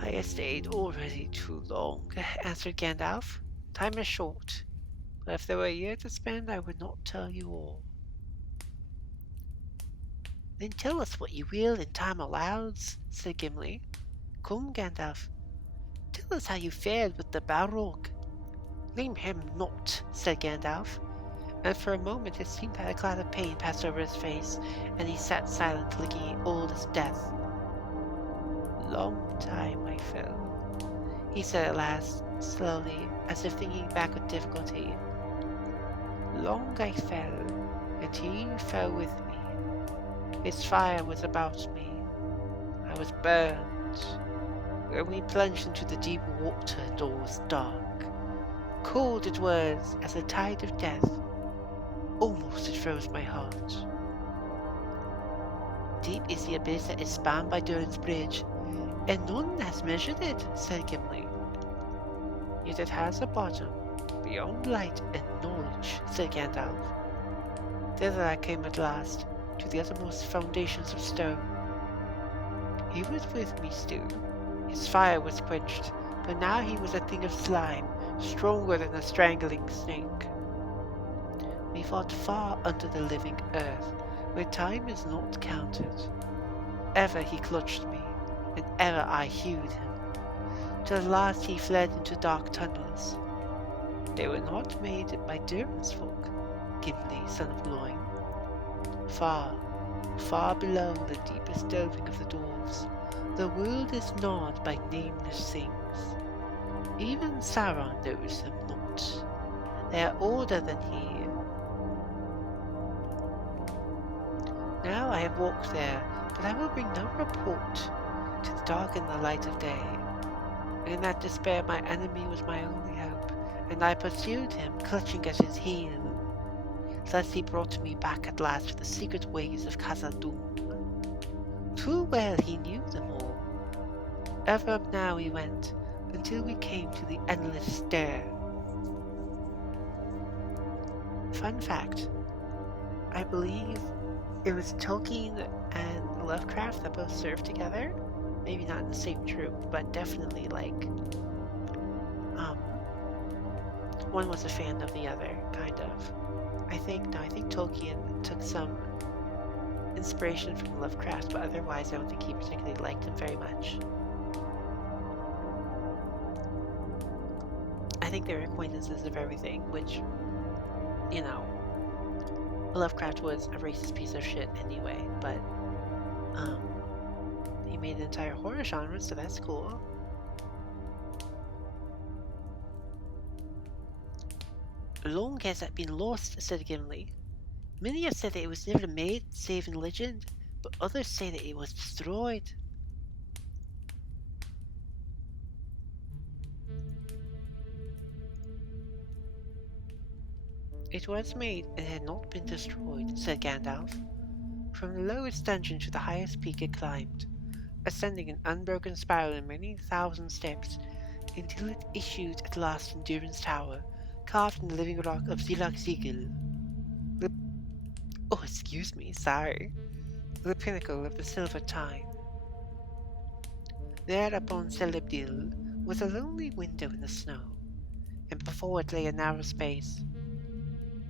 I have stayed already too long, answered Gandalf. Time is short, but if there were a year to spend, I would not tell you all. Then tell us what you will in time allows, said Gimli. Come, Gandalf, tell us how you fared with the Balrog. Name him not, said Gandalf, and for a moment it seemed that a cloud of pain passed over his face, and he sat silent, looking old as death. Long time I fell, he said at last, slowly, as if thinking back with difficulty. Long I fell, and he fell with me. His fire was about me. I was burned. When we plunged into the deep water, it all was dark. Cold it was as a tide of death. Almost it froze my heart. Deep is the abyss that is spanned by Durin's bridge, and none has measured it, said Gimli. Yet it has a bottom, beyond light and knowledge, said Gandalf. Thither I came at last, to the uttermost foundations of stone. He was with me still. His fire was quenched, but now he was a thing of slime, stronger than a strangling snake. We fought far under the living earth, where time is not counted. Ever he clutched me, and ever I hewed him, till at last he fled into dark tunnels. They were not made by Durin's folk, Gimli, son of Gloin. Far, far below the deepest delving of the dwarves, the world is gnawed by nameless things. Even Sauron knows them not. They are older than he. Now I have walked there, but I will bring no report to darken the light of day. In that despair my enemy was my only hope, and I pursued him, clutching at his heel. Thus he brought me back at last to the secret ways of Khazad-dûm. Too well he knew them all, Ever up now we went, until we came to the endless stair. Fun fact, I believe it was Tolkien and Lovecraft that both served together. Maybe not in the same troop, but definitely um, one was a fan of the other, kind of. I think Tolkien took some inspiration from Lovecraft, but otherwise I don't think he particularly liked him very much. I think they were acquaintances of everything, which, you know, Lovecraft was a racist piece of shit anyway, but he made an entire horror genre, so that's cool. Long has that been lost, said Gimli. Many have said that it was never made, save in legend, but others say that it was destroyed. It was made and had not been destroyed, said Gandalf. From the lowest dungeon to the highest peak it climbed, ascending an unbroken spiral in many thousand steps, until it issued at last in Durin's tower, carved in the living rock of Zilag-Zigil. The pinnacle of the Silver Time. There upon Celebdil was a lonely window in the snow, and before it lay a narrow space,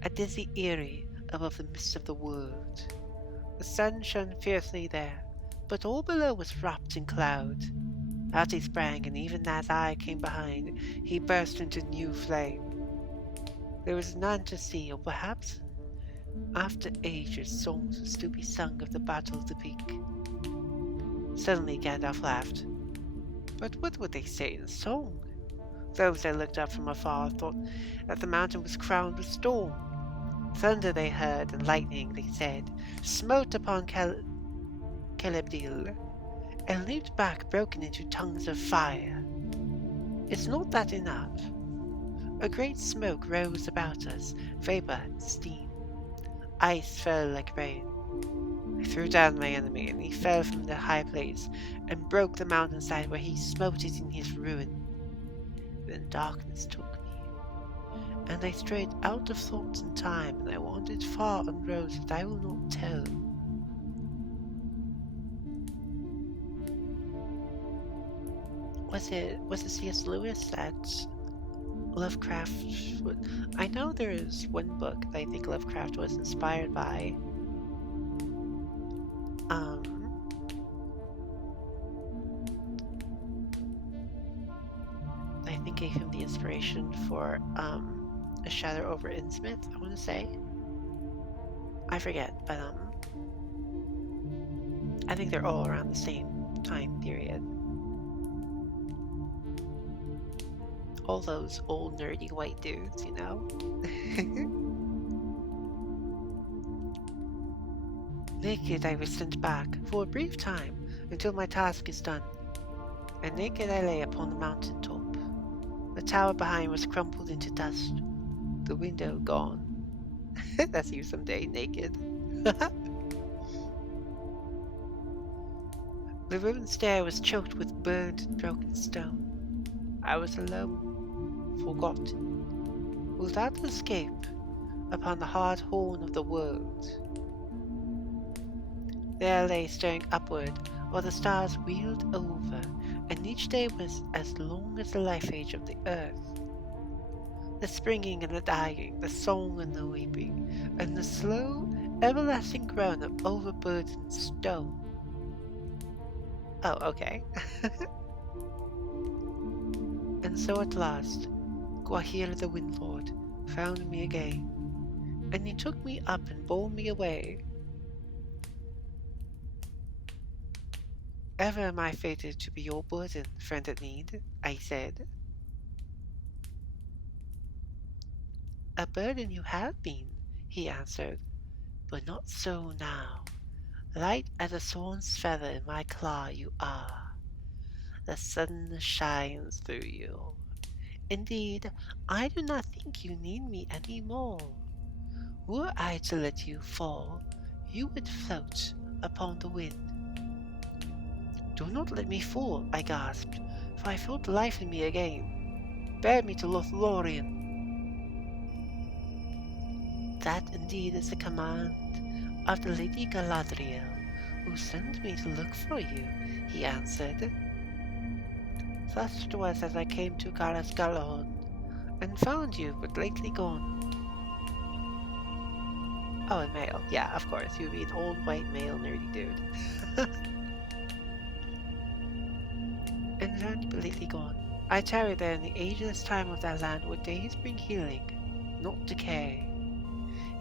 a dizzy eyrie above the mist of the world. The sun shone fiercely there, but all below was wrapped in cloud. Out he sprang, and even as I came behind, he burst into new flame. There was none to see, or perhaps after ages songs would still be sung of the battle of the peak. Suddenly Gandalf laughed. But what would they say in song? Those that looked up from afar thought that the mountain was crowned with storm. Thunder they heard, and lightning, they said, smote upon Celebdil, and leaped back broken into tongues of fire. Is not that enough? A great smoke rose about us, vapor, steam. Ice fell like rain. I threw down my enemy, and he fell from the high place, and broke the mountainside where he smote it in his ruin. Then darkness took me, and I strayed out of thoughts and time, and I wandered far on roads that I will not tell. Was it C.S. Lewis that Lovecraft would... I know there is one book that I think Lovecraft was inspired by. I think gave him the inspiration for A Shadow over Innsmouth, I want to say. I forget, but I think they're all around the same time period. All those old nerdy white dudes, you know? Naked I was sent back for a brief time until my task is done, and naked I lay upon the mountain top. The tower behind was crumpled into dust, the window gone. That's you someday, naked. The ruined stair was choked with burned and broken stone. I was alone, forgotten, without escape, upon the hard horn of the world. There I lay staring upward, while the stars wheeled over, and each day was as long as the life age of the earth. The springing and the dying, the song and the weeping, and the slow, everlasting groan of overburdened stone. Oh, okay. And so at last, Gwahir the Windlord found me again, and he took me up and bore me away. Ever am I fated to be your burden, friend at need, I said. A burden you have been, he answered, but not so now. Light as a swan's feather in my claw you are. The sun shines through you. Indeed, I do not think you need me any more. Were I to let you fall, you would float upon the wind. Do not let me fall, I gasped, for I felt life in me again. Bear me to Lothlorien. That indeed is the command of the Lady Galadriel, who sent me to look for you, he answered. Thus it was as I came to Garas Galahorn, and found you but lately gone. Oh, and male. Yeah, of course, you'd be an old white male nerdy dude. And found you but lately gone. I tarried there in the ageless time of that land where days bring healing, not decay.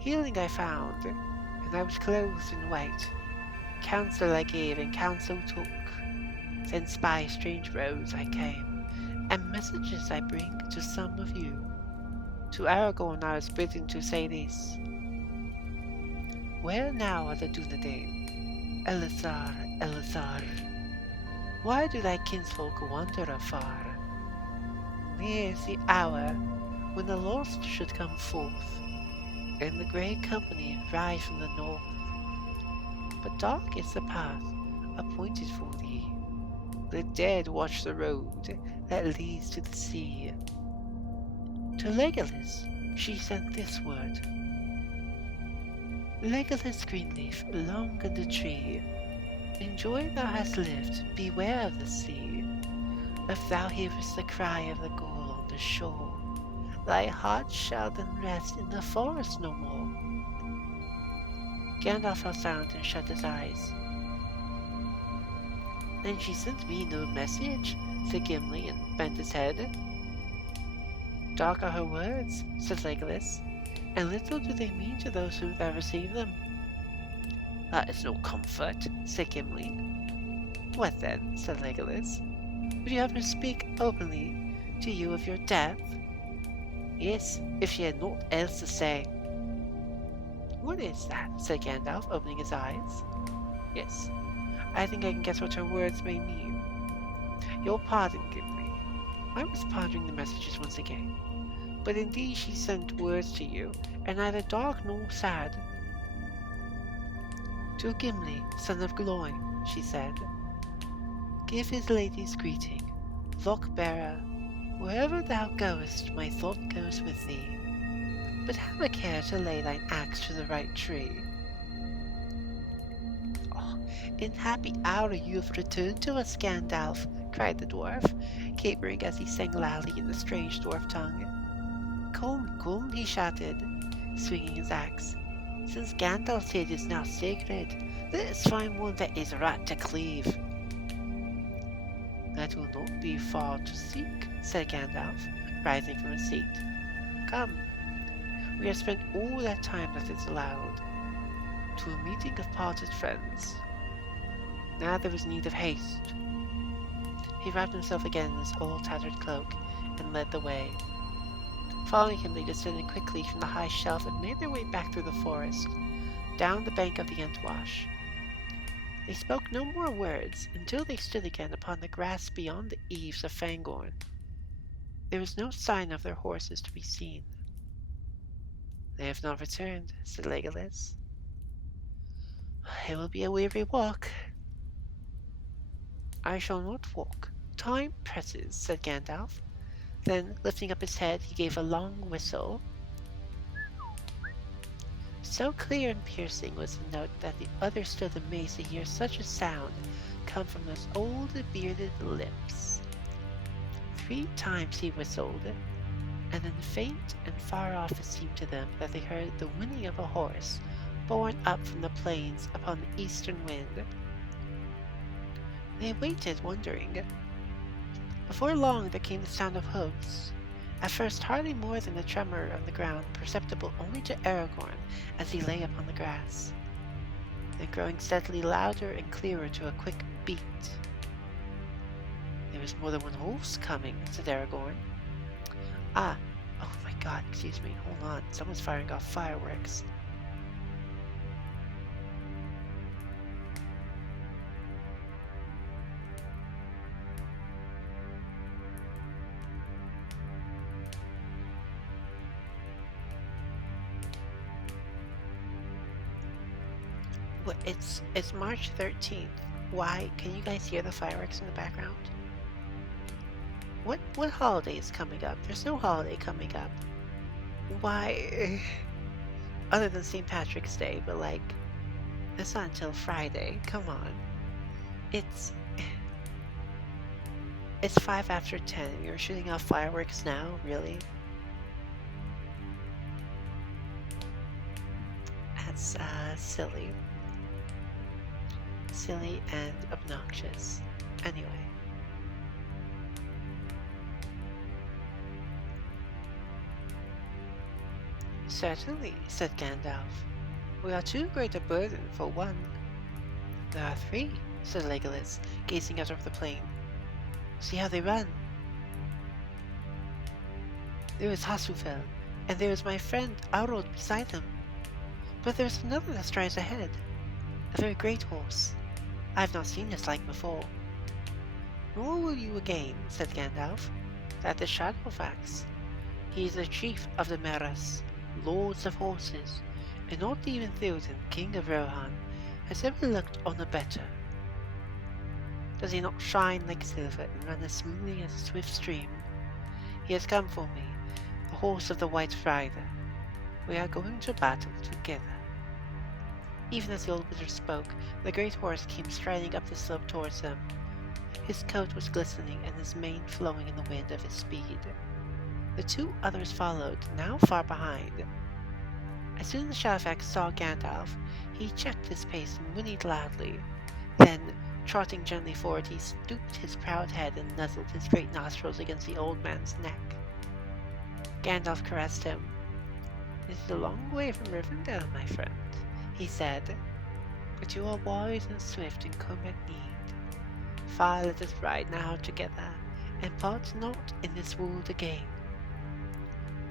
Healing I found, and I was clothed in white. Counsel I gave, and counsel took. Thence by strange roads I came, and messages I bring to some of you. To Aragorn I was bidden to say this. Where now are the Dunedain? Elazar, Elazar. Why do thy kinsfolk wander afar? Near is the hour when the lost should come forth, and the grey company rise from the north. But dark is the path appointed for thee. The dead watch the road that leads to the sea. To Legolas she sent this word. Legolas Greenleaf, long in the tree, enjoy thou hast lived, beware of the sea. If thou hearest the cry of the ghoul on the shore, thy heart shall then rest in the forest no more. Gandalf fell silent and shut his eyes. Then she sent me no message, said Gimli, and bent his head. Dark are her words, said Legolas, and little do they mean to those who have received them. That is no comfort, said Gimli. What then, said Legolas? Would you have her speak openly to you of your death? Yes, if she had naught else to say. What is that? Said Gandalf, opening his eyes. Yes, I think I can guess what her words may mean. Your pardon, Gimli. I was pondering the messages once again. But indeed she sent words to you, and neither dark nor sad. To Gimli, son of Gloin, she said, give his lady's greeting. Lock-bearer, wherever thou goest, my thought goes with thee. But have a care to lay thine axe to the right tree. Oh, in happy hour you have returned to us, Gandalf, cried the dwarf, capering as he sang loudly in the strange dwarf tongue. Come, come, he shouted, swinging his axe. Since Gandalf's head is now sacred, let us find one that is right to cleave. That will not be far to seek, said Gandalf, rising from his seat. Come, we have spent all that time that is allowed to a meeting of parted friends. Now there is need of haste. He wrapped himself again in his old tattered cloak and led the way. Following him, they descended quickly from the high shelf and made their way back through the forest, down the bank of the Entwash. They spoke no more words until they stood again upon the grass beyond the eaves of Fangorn. There was no sign of their horses to be seen. They have not returned, said Legolas. It will be a weary walk. I shall not walk. Time presses, said Gandalf. Then, lifting up his head, he gave a long whistle. So clear and piercing was the note that the others stood amazed to hear such a sound come from those old bearded lips. 3 times he whistled, and then faint and far off it seemed to them that they heard the whinny of a horse borne up from the plains upon the eastern wind. They waited, wondering. Before long there came the sound of hoofs, at first hardly more than a tremor of the ground, perceptible only to Aragorn as he lay upon the grass, then growing steadily louder and clearer to a quick beat. There was more than one horse coming, said Aragorn. Ah, oh my god, excuse me, hold on, someone's firing off fireworks. It's March 13th. Why? Can you guys hear the fireworks in the background? What holiday is coming up? There's no holiday coming up. Why? Other than St. Patrick's Day, but like, it's not until Friday. Come on. It's 5 after 10 and you're shooting off fireworks now? Really? That's silly. Silly and obnoxious. Anyway. Certainly, said Gandalf. We are too great a burden for one. There are 3, said Legolas, gazing out over the plain. See how they run. There is Hasufel, and there is my friend Arod beside him. But there is another that strides ahead. A very great horse. I have not seen his like before. Nor will you again, said Gandalf. That is Shadowfax. He is the chief of the Meras, lords of horses, and not even Theoden, king of Rohan, has ever looked on a better. Does he not shine like silver and run as smoothly as a swift stream? He has come for me, the horse of the White Rider. We are going to battle together. Even as the old wizard spoke, the great horse came striding up the slope towards them. His coat was glistening and his mane flowing in the wind of his speed. The 2 others followed, now far behind. As soon as Shadowfax saw Gandalf, he checked his pace and whinnied loudly. Then, trotting gently forward, he stooped his proud head and nuzzled his great nostrils against the old man's neck. Gandalf caressed him. It is a long way from Rivendell, my friend, he said, but you are wise and swift and come at need. Far let us ride now together, and part not in this world again.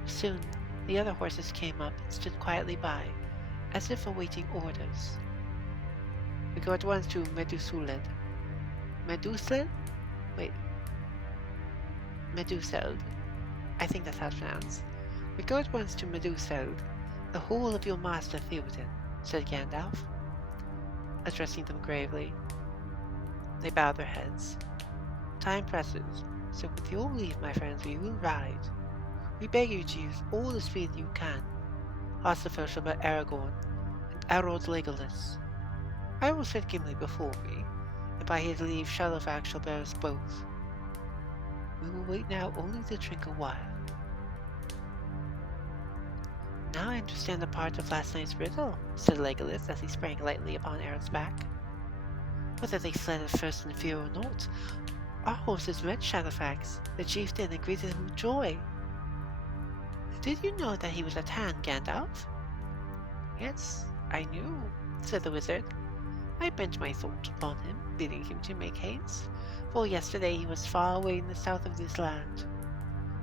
Soon the other horses came up and stood quietly by, as if awaiting orders. We go at once to Medusuled. Medusled? Wait. Meduseld. I think that's how it's pronounced. We go at once to Meduseld, the hall of your master Theoden, said Gandalf, addressing them gravely. They bowed their heads. Time presses, so with your leave, my friends, we will ride. We beg you to use all the speed you can. Hasufel shall bear Aragorn, and Arod Legolas. I will set Gimli before me, and by his leave Shadowfax shall bear us both. We will wait now only to drink a while. Now I understand the part of last night's riddle, said Legolas as he sprang lightly upon Arod's back. Whether they fled at first in fear or not, our horses met Shadowfax, the chieftain, and greeted him with joy. Did you know that he was at hand, Gandalf? Yes, I knew, said the wizard. I bent my thought upon him, bidding him to make haste, for yesterday he was far away in the south of this land.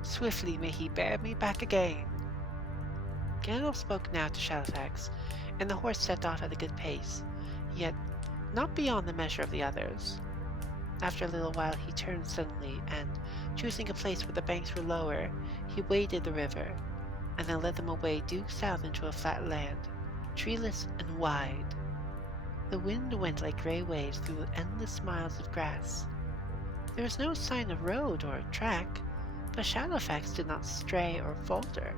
Swiftly may he bear me back again. Gandalf spoke now to Shadowfax, and the horse set off at a good pace, yet not beyond the measure of the others. After a little while he turned suddenly, and, choosing a place where the banks were lower, he waded the river, and then led them away due south into a flat land, treeless and wide. The wind went like grey waves through endless miles of grass. There was no sign of road or track, but Shadowfax did not stay or falter.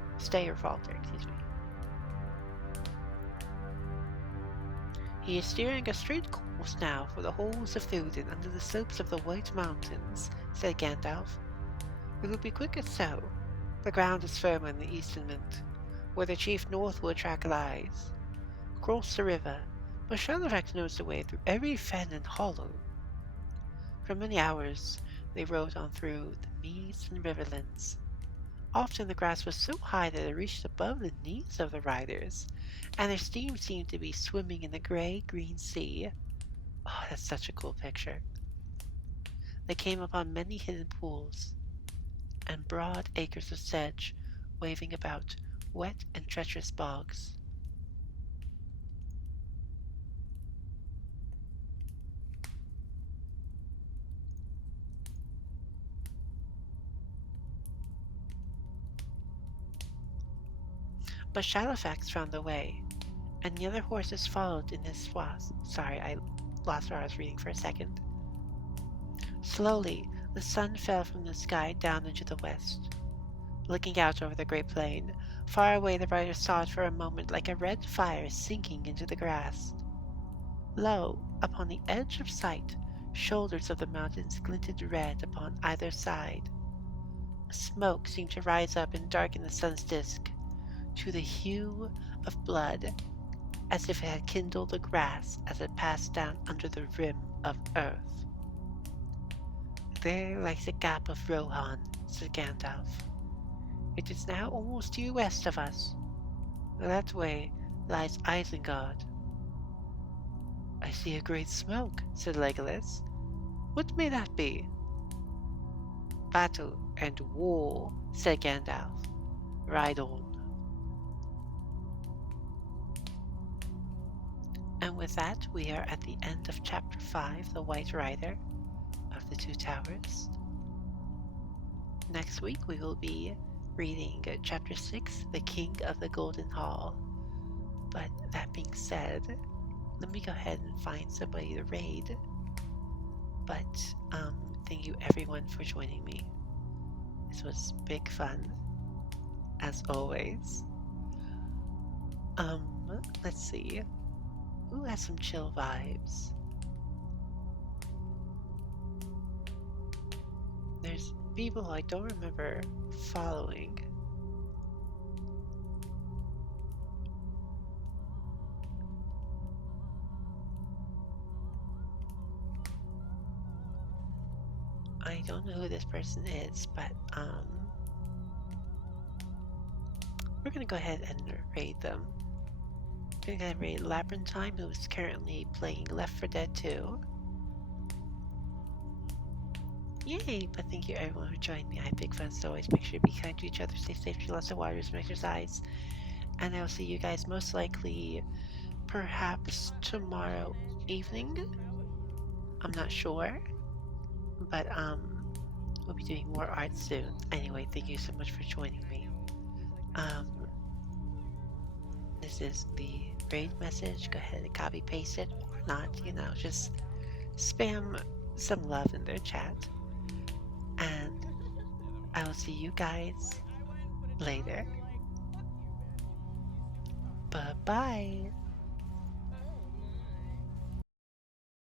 He is steering a straight course now for the halls of Theoden under the slopes of the White Mountains, said Gandalf. It will be quicker so. The ground is firmer in the easternment, where the chief northward track lies. Cross the river, but Shadowfax knows the way through every fen and hollow. For many hours they rode on through the meads and riverlands. Often the grass was so high that it reached above the knees of the riders, and their steam seemed to be swimming in the grey-green sea. Oh, that's such a cool picture. They came upon many hidden pools, and broad acres of sedge waving about wet and treacherous bogs. But Shadowfax found the way, and the other horses followed in his swath. Sorry, I LOTR was reading for a second. Slowly, the sun fell from the sky down into the west. Looking out over the great plain, far away the writer saw it for a moment like a red fire sinking into the grass. Lo, upon the edge of sight, shoulders of the mountains glinted red upon either side. Smoke seemed to rise up and darken the sun's disk to the hue of blood, as if it had kindled the grass as it passed down under the rim of earth. There lies the gap of Rohan, said Gandalf. It is now almost due west of us. That way lies Isengard. I see a great smoke, said Legolas. What may that be? Battle and war, said Gandalf. Ride on. And with that, we are at the end of Chapter 5, The White Rider of the Two Towers. Next week, we will be reading Chapter 6, The King of the Golden Hall. But that being said, let me go ahead and find somebody to raid. But thank you everyone for joining me. This was big fun, as always. Let's see. Who has some chill vibes? There's people I don't remember following. I don't know who this person is, but we're gonna go ahead and raid them. We're gonna raid Labyrinthine, who is currently playing Left 4 Dead 2. Yay! But thank you everyone for joining me. I have big fun as always. Make sure to be kind to each other, stay safe, drink lots of water, some exercise. And I will see you guys most likely perhaps tomorrow evening. I'm not sure. But we'll be doing more art soon. Anyway, thank you so much for joining me. This is the raid message. Go ahead and copy paste it or not, just spam some love in their chat. And I will see you guys later. Bye-bye.